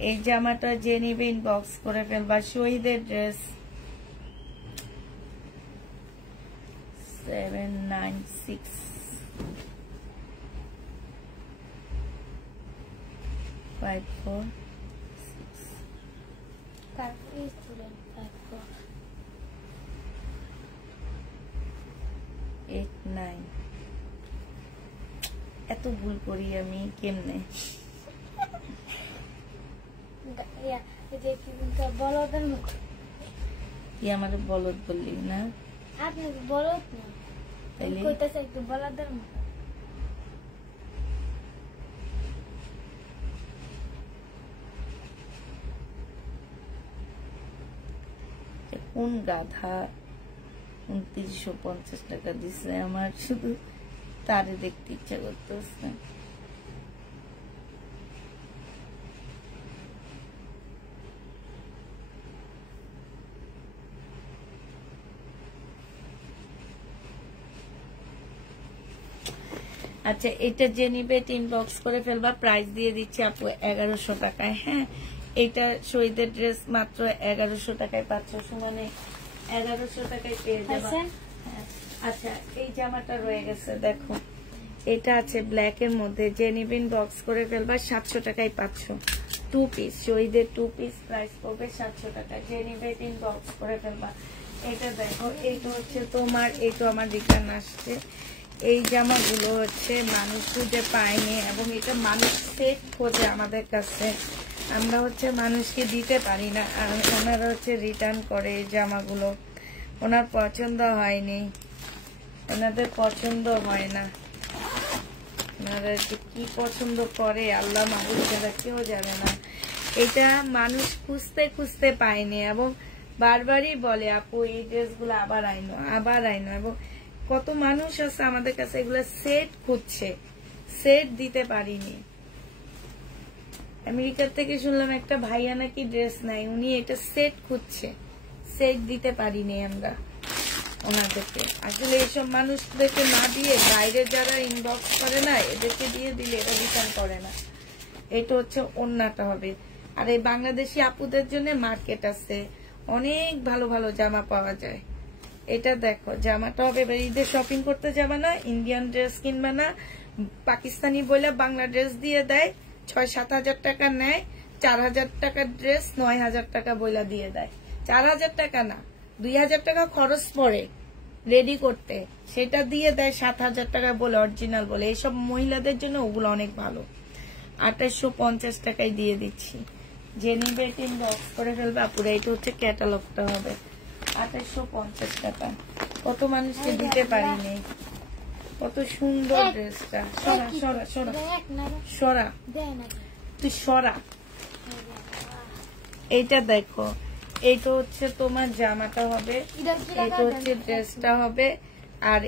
এই জামাটা যে নিবে ইনবক্স করে ফেলবা। শহীদের ড্রেস 796 54 89। এত ভুল করি আমি কেমনে? বলদের মতো কি আমার বলদ বললি না? আপনি বলদ না, কইতাছে একটু বলদের মতো। কোন গাধা 2950 টাকা দিছে, আমার শুধু তারে দেখতে ইচ্ছা করতেছে। আচ্ছা, এটা যে নিবে ইনবক্স করে ফেলবা, প্রাইস দিয়ে দিচ্ছি আপু 1100 টাকায়। হ্যাঁ, এটা শহীদের ড্রেস মাত্র 1100 টাকায় পাচ্ছ, সমানে 1100 টাকায় পেয়ে যাবা। আচ্ছা, এই জামাটা রয়ে গেছে দেখো, এটা আছে ব্ল্যাক এর মধ্যে, যে নিবে ইনবক্স করে ফেলবা, 700 টাকায় পাচ্ছ। 2 পিস শহীদের 2 পিস, প্রাইস পড়বে 700 টাকা। যে নিবে ইনবক্স করে ফেলবা। এটা দেখো, এইটা হচ্ছে তোমার, এই তো আমার রিটার্ন আসছে। এই জামাগুলো হচ্ছে মানুষ খুঁজে পায়নি, এবং এটা মানুষ সেট খোঁজে আমাদের কাছে, আমরা হচ্ছে মানুষকে দিতে পারি না, আর ওনারা হচ্ছে রিটার্ন করে এই জামাগুলো। ওনার পছন্দ হয়নি, ওনাদের পছন্দ হয় না, ওনারা যে কি পছন্দ করে আল্লাহ মাহবুব ছাড়া কেউ জানে না। এটা মানুষ খুঁজতে খুঁজতে পায়নি, এবং বারবারই বলে আপু এই ড্রেসগুলো আবার আইনো, আবার আইনো। এবং কত মানুষ আছে আমাদের কাছে এগুলো সেট খুঁজছে, সেট দিতে পারিনি। আমেরিকা থেকে শুনলাম একটা ভাইয়া নাকি ড্রেস নাই, উনি এটা সেট খুঁজছে, সেট দিতে পারিনি আমরা ওনাদেরকে। আসলে এইসব মানুষদেরকে না দিয়ে বাইরে যারা ইনবক্স করে না, এদেরকে দিয়ে দিলে এটা রিটার্ন করে না। এটা হচ্ছে ওড়নাটা হবে। আর এই বাংলাদেশি আপুদের জন্য মার্কেট আছে, অনেক ভালো ভালো জামা পাওয়া যায়। এটা দেখো, জামাটা হবে, ঈদের শপিং করতে যাবে না, ইন্ডিয়ান ড্রেস কিনবে না, পাকিস্তানি বলে বাংলা ড্রেস দিয়ে দেয়, 6-7 হাজার টাকা নেয়, 4000 টাকার ড্রেস 9000 টাকা বইলা দিয়ে দেয়। 4000 টাকা না, 2000 টাকা খরচ পড়ে রেডি করতে, সেটা দিয়ে দেয় 7000 টাকা বলে, অরিজিনাল বলে। এইসব মহিলাদের জন্য ওগুলো অনেক ভালো। 2850 টাকায় দিয়ে দিচ্ছি। যে নিবে ইনবক্স করে ফেলবে আপুরা। এটা হচ্ছে ক্যাটালগটা হবে, 2850 টাকা। কত মানুষকে দিতে পারিনি, কত সুন্দর ড্রেসটা। সরা সরা সরা সরা, তুই সরা। এইটা দেখো, এইটা হচ্ছে তোমার জামাটা হবে, এটা হচ্ছে ড্রেসটা হবে। আর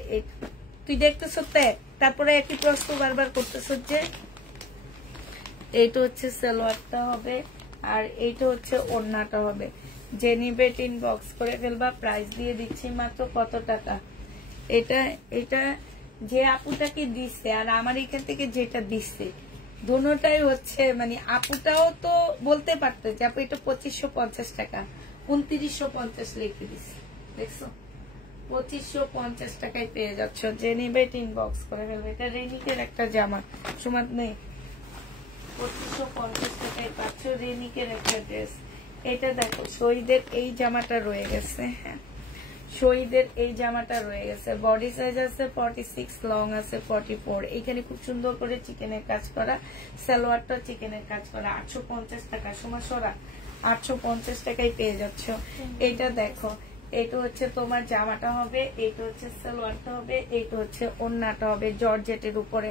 তুই দেখতেছ তারপরে একই প্রশ্ন বারবার করতেছ যে এইটা হচ্ছে সালোয়ারটা হবে, আর এইটা হচ্ছে ওড়নাটা হবে। যে নিবে ইনবক্স করে ফেলবা, প্রাইস দিয়ে দিচ্ছি মাত্র কত টাকা। এটা যে আপুটাকে দিচ্ছে আর আমার এখান থেকে যেটা দিচ্ছে, দুটোটাই হচ্ছে মানে, আপুটাও তো বলতে পারতো যে আপু এটা 2550 টাকা, 2950 লিখে দিচ্ছে। দেখছো, 2550 টাকায় পেয়ে যাচ্ছ। যে নিবে ইনবক্স করে ফেলবে। এটা রেনিকের একটা জামা, সুমাত নেই, 2550 টাকায় পাচ্ছ রেনিকের একটা ড্রেস। এটা দেখো শহীদের এই জামাটা রয়ে গেছে, হ্যাঁ শহীদের এই জামাটা রয়ে গেছে। বডি সাইজ আছে 46, লং আছে 44। এইখানে খুব সুন্দর করে চিকেনের কাজ করা, সালোয়ারটা চিকেনের কাজ করা। 850 টাকা সুমাসরা, 850 টাকায় পেয়ে যাচ্ছ। এটা দেখো, এটা হচ্ছে তোমার জামাটা হবে, এটা হচ্ছে সালোয়ারটা হবে, এটা হচ্ছে ওড়নাটা হবে জর্জেটের উপরে।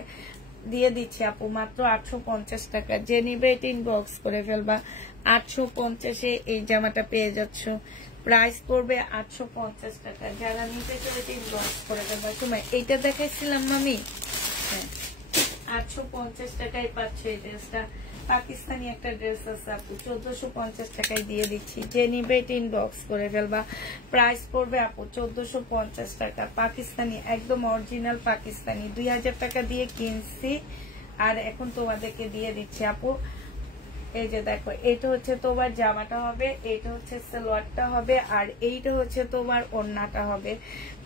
দিয়ে দিচ্ছি আপু মাত্র 850 টাকা। যে নিবে এটা ইনবক্স করে ফেলবা। 850-এ এই জামাটা পেয়ে যাচ্ছ। প্রাইস পড়বে 850 টাকা। যারা নিতে চাও এটা ইনবক্স করে ফেলবা। সময় এইটা দেখাইছিলাম আমি, হ্যাঁ 850 টাকায় পাচ্ছ এই ড্রেসটা। পাকিস্তানি একটা ড্রেস আছে আপু, 1450 টাকায় দিয়ে দিচ্ছি। যে নিবে এটা ইনবক্স করে ফেলবা। প্রাইস পড়বে আপু 1450 টাকা। পাকিস্তানি, একদম অরিজিনাল পাকিস্তানি, 2000 টাকা দিয়ে কিনছি আর এখন তোমাদেরকে দিয়ে দিচ্ছি আপু। এই যে দেখো, এটা হচ্ছে তোমার জামাটা হবে, এটা হচ্ছে সালোয়ারটা হবে, আর এইটা হচ্ছে তোমার ওড়নাটা হবে।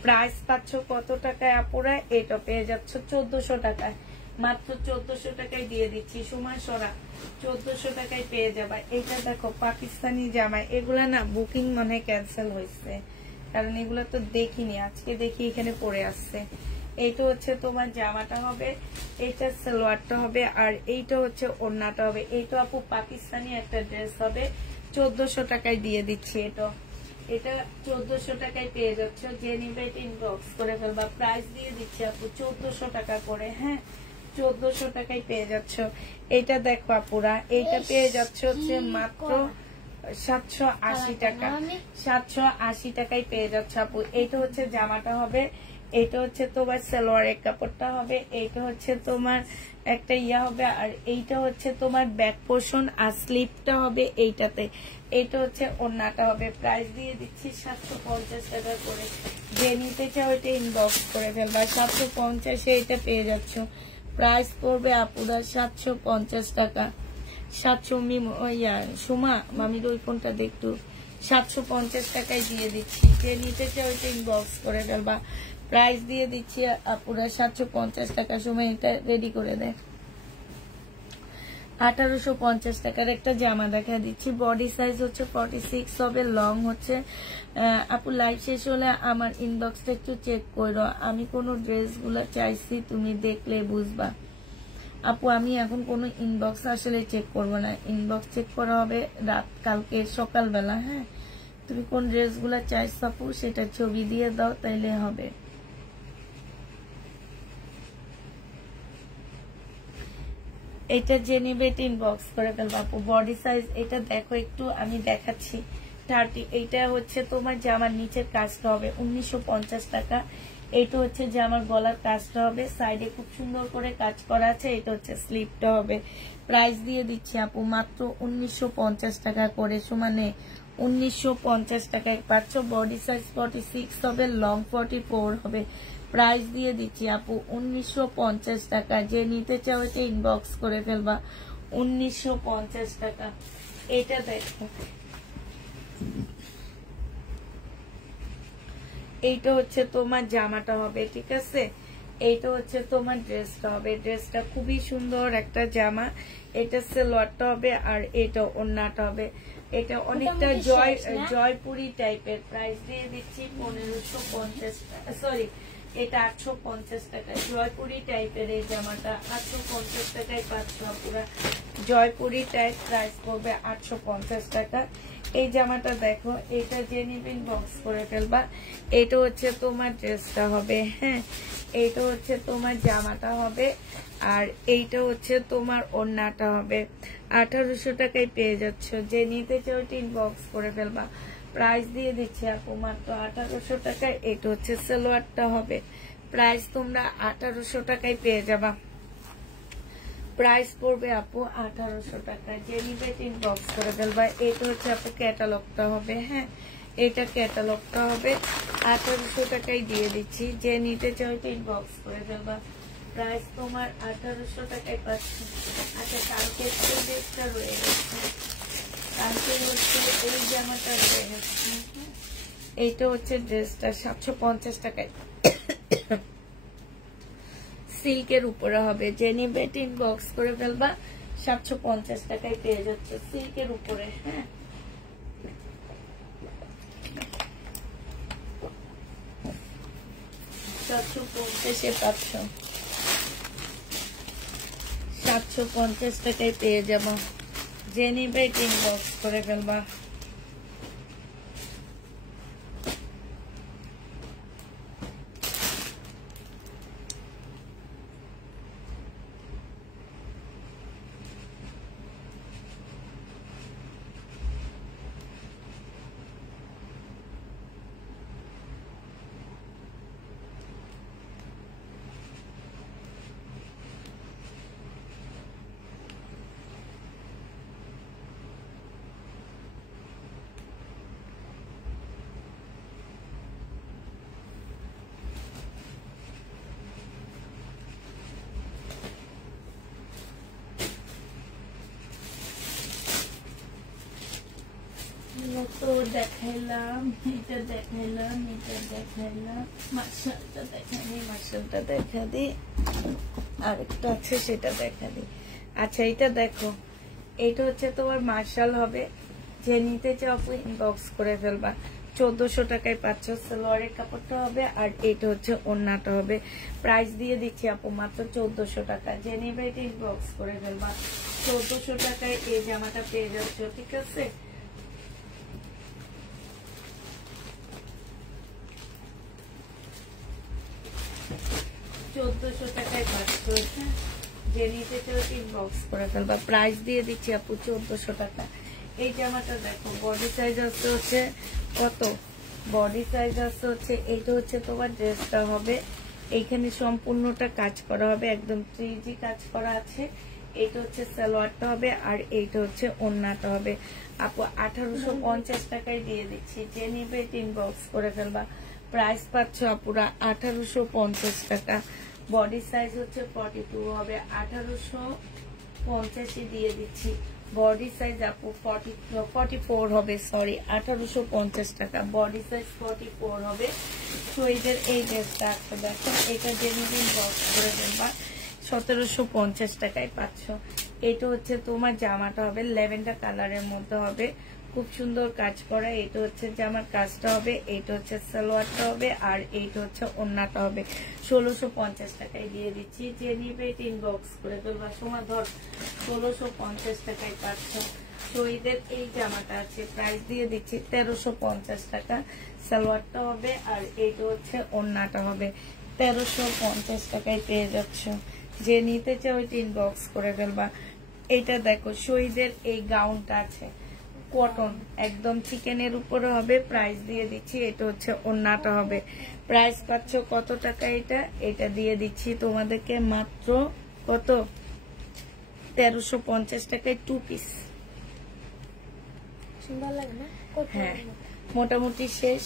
প্রাইস পাচ্ছ কত টাকায় আপুরা? এটা পেয়ে যাচ্ছ 1400 টাকায়। মাত্র 1400 টাকায় দিয়ে দিচ্ছি। সময় সরা 1400 টাকায় পেয়ে যাবা। এটা দেখো পাকিস্তানি জামা, এগুলা না বুকিং মনে ক্যান্সেল হয়েছে, কারণ এগুলা তো দেখিনি, আজকে দেখি এখানে পড়ে আসছে। এইটা হচ্ছে তোমার জামাটা হবে, এইটা সালোয়ারটা হবে, আর এইটা হচ্ছে ওড়নাটা হবে। এইটা আপু পাকিস্তানি একটা ড্রেস হবে, 1400 টাকায় দিয়ে দিচ্ছি। এটা 1400 টাকায় পেয়ে যাচ্ছ। যে নিবে এটা ইনবক্স করে ফেলবা। প্রাইস দিয়ে দিচ্ছি আপু 1400 টাকা করে, হ্যাঁ 1400 টাকায় পেয়ে যাচ্ছ। এটা দেখো আপুরা, এইটা পেয়ে যাচ্ছ হচ্ছে মাত্র 780 টাকা। 780 টাকায় পেয়ে যাচ্ছে আপু। এইটা হচ্ছে জামাটা হবে, এইটা হচ্ছে তোমার সালোয়ারের কাপড়টা হবে, এইটা হচ্ছে তোমার একটা ইয়া হবে, আর এইটা হচ্ছে তোমার ব্যাক পোর্শন আর স্লিপটা হবে এইটাতে। এইটা হচ্ছে ওড়নাটা হবে। প্রাইস দিয়ে দিচ্ছি 750 টাকা করে। যে নিতে চাও এটা ইনবক্স করে ফেলবা। 750-এ এটা পেয়ে যাচ্ছ। প্রাইস পড়বে আপুরা 750 টাকা। 700 সুমা মামির ওই ফোনটা দেখতো, 750 টাকায় দিয়ে দিচ্ছি। যে নিতে চাও এটা ইনবক্স করে ফেলবা। প্রাইস দিয়ে দিচ্ছি আপুরা 750 টাকা। সময় এটা রেডি করে দেয়। 1850 টাকার একটা জামা দেখা দিচ্ছি। বডি সাইজ হচ্ছে 46 হবে, লং হচ্ছে। আপু লাইভ শেষ হলে আমার ইনবক্সটা একটু চেক করো। আমি কোন ড্রেস গুলা চাইছি তুমি দেখলে বুঝবা। আপু আমি এখন কোনো ইনবক্স আসলে চেক করবো না, ইনবক্স চেক করা হবে রাত কালকে সকালবেলা। হ্যাঁ তুমি কোন ড্রেস গুলা চাইছো আপু সেটা ছবি দিয়ে দাও, তাইলে হবে। এটা যে নেবে এটা ইনবক্স করে ফেলবো আপু। বডি সাইজ এটা দেখো একটু, আমি দেখাচ্ছি 30। এইটা হচ্ছে তোমার জামার নিচের কাজটা হবে 1950 টাকা। এইটা হচ্ছে জামার গলার কাজটা হবে, সাইডে খুব সুন্দর করে কাজ করা আছে। এটা হচ্ছে স্লিপটা হবে। প্রাইস দিয়ে দিচ্ছি আপু মাত্র 1950 টাকা করে। সমানে 1950 টাকায় পাচ্ছ। বডি সাইজ 46 হবে, লং 44 হবে। প্রাইস দিয়ে দিচ্ছি আপু 1950 টাকা। যে নিতে চাও এটা ইনবক্স করে ফেলবা। 1950 টাকা। এটা দেখো, এইটা হচ্ছে তোমার জামাটা হবে, ঠিক আছে। এইটা হচ্ছে তোমার ড্রেসটা হবে। ড্রেসটা খুবই সুন্দর একটা জামা। এটা সালোয়ারটা হবে, আর এটা ওড়নাটা হবে। এটা অনেকটা জয়পুরি টাইপের। প্রাইস দিয়ে দিচ্ছি 1550 টাকা, সরি এটা 850 টাকা। জয়পুরি টাইপের এই জামাটা 850 টাকায় পাচ্ছ পুরা জয়পুরি টাইপ। প্রাইস পড়বে 850 টাকা। এই জামাটা দেখো, এটা যে নিবেন বক্স করে ফেলবা। এটা হচ্ছে তোমার ড্রেসটা হবে, হ্যাঁ এইটা হচ্ছে তোমার জামাটা হবে, আর এইটা হচ্ছে তোমার ওড়নাটা হবে। 1800 টাকায় পেয়ে যাচ্ছ। যে নিতে চাও ইনবক্স করে ফেলবা। প্রাইস দিয়ে দিচ্ছি আপু মাত্র 1800 টাকায়। এটা হচ্ছে সালোয়ারটা হবে। প্রাইস তোমরা 1800 টাকায় পেয়ে যাবা। প্রাইস পড়বে আপু 1800 টাকা। যে নিবে ইনবক্স করে ফেলবা। এটা হচ্ছে আপু ক্যাটালগটা হবে, হ্যাঁ এটা ক্যাটালগটা হবে। 1800 টাকায় দিয়ে দিচ্ছি। যে নিতে চাও ইনবক্স করে ফেলবা। প্রাইস তোমার 1800 টাকায় পাচ্ছি। আচ্ছা কালকে ড্রেসটা রয়ে গেছে, কালকে হচ্ছে এই জামাটা রয়ে গেছে। এইটা হচ্ছে ড্রেসটা 750 টাকায় সিল্কের উপরে হবে। যে নিবে ইনবক্স করে ফেলবা, 750 টাকায় পেয়ে যাচ্ছে সিল্কের উপরে। হ্যাঁ, সাতশো 750 টাকায় পেয়ে যাবো। যে নিবে ইনবক্স করে ফেলবা। তো দেখাইলাম, এটা দেখাইলাম, এটা দেখাইলাম, মার্শালটা দেখাই, মার্শালটা দেখা দি, আরেকটা আছে সেটা দেখা দি। আচ্ছা এটা দেখো, এটা হচ্ছে তোমার মার্শাল হবে। যে নিতে চাও ইনবক্স করে ফেলবা। 1400 টাকায় পাচ্ছ। সালোয়ারের কাপড়টা হবে আর এটা হচ্ছে ওড়নাটা হবে। প্রাইস দিয়ে দিচ্ছি আপু মাত্র 1400 টাকা। যে নিবে এটা ইনবক্স করে ফেলবা। 1400 টাকায় এই জামাটা পেয়ে যাচ্ছ, ঠিক আছে? প্রাইস দিয়ে দিচ্ছি আপু 1400 টাকা। এই জামাটা দেখো, বডি সাইজ আছে হচ্ছে কত, বডি সাইজ আছে হচ্ছে, এইটা হচ্ছে তোমার ড্রেসটা হবে। এইখানে সম্পূর্ণটা কাজ করা হবে, একদম 3D কাজ করা আছে। এইটা হচ্ছে সালোয়ারটা হবে আর এইটা হচ্ছে ওড়নাটা হবে। আপু 1850 টাকায় দিয়ে দিচ্ছি। যে নিবে ইনবক্স করে ফেলবা। প্রাইস পাচ্ছ আপুরা 1850 টাকা। বডি সাইজ হচ্ছে 42 হবে, 1850 দিয়ে দিচ্ছি। বডি সাইজ আপু 44 হবে, সরি 1850 টাকা। বডি সাইজ 44 হবে। তো এদের এই ড্রেসটা একটা দেখো, এটা জেনুইন বক্স করে ফেলবা। 1750 টাকায় পাচ্ছ। এটা হচ্ছে তোমার জামাটা হবে ল্যাভেন্ডার কালারের মধ্যে হবে, খুব সুন্দর কাজ করা। এটা হচ্ছে জামার কাজটা হবে, এইটা হচ্ছে সালোয়ারটা হবে আর এইটা হচ্ছে ওড়নাটা হবে। 1650 টাকায় দিয়ে দিচ্ছি। যে নিবে ইনবক্স করে ফেলবা। সময় ধর 1650 টাকায় পাচ্ছ। তো এদের এই জামাটা আছে, প্রাইস দিয়ে দিচ্ছি 1350 টাকা। সালোয়ারটা হবে আর এইটা হচ্ছে ওড়নাটা হবে। 1350 টাকায় পেয়ে যাচ্ছ। যে নিতে চাও ইনবক্স করে ফেলবা। এটা দেখো, শহীদের এই গাউনটা আছে, কটন একদম চিকেনের উপরে হবে। প্রাইস দিয়ে দিচ্ছি, এটা হচ্ছে ওড়নাটা হবে। প্রাইস পাচ্ছ কত টাকা? এটা দিয়ে দিচ্ছি তোমাদেরকে মাত্র কত, 1350 টাকায় 2 পিস। হ্যাঁ, মোটামুটি শেষ।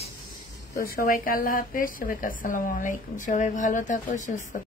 তো সবাইকে আল্লাহ হাফেজ, সবাইকে আসসালামু আলাইকুম। সবাই ভালো থাকো, সুস্থ।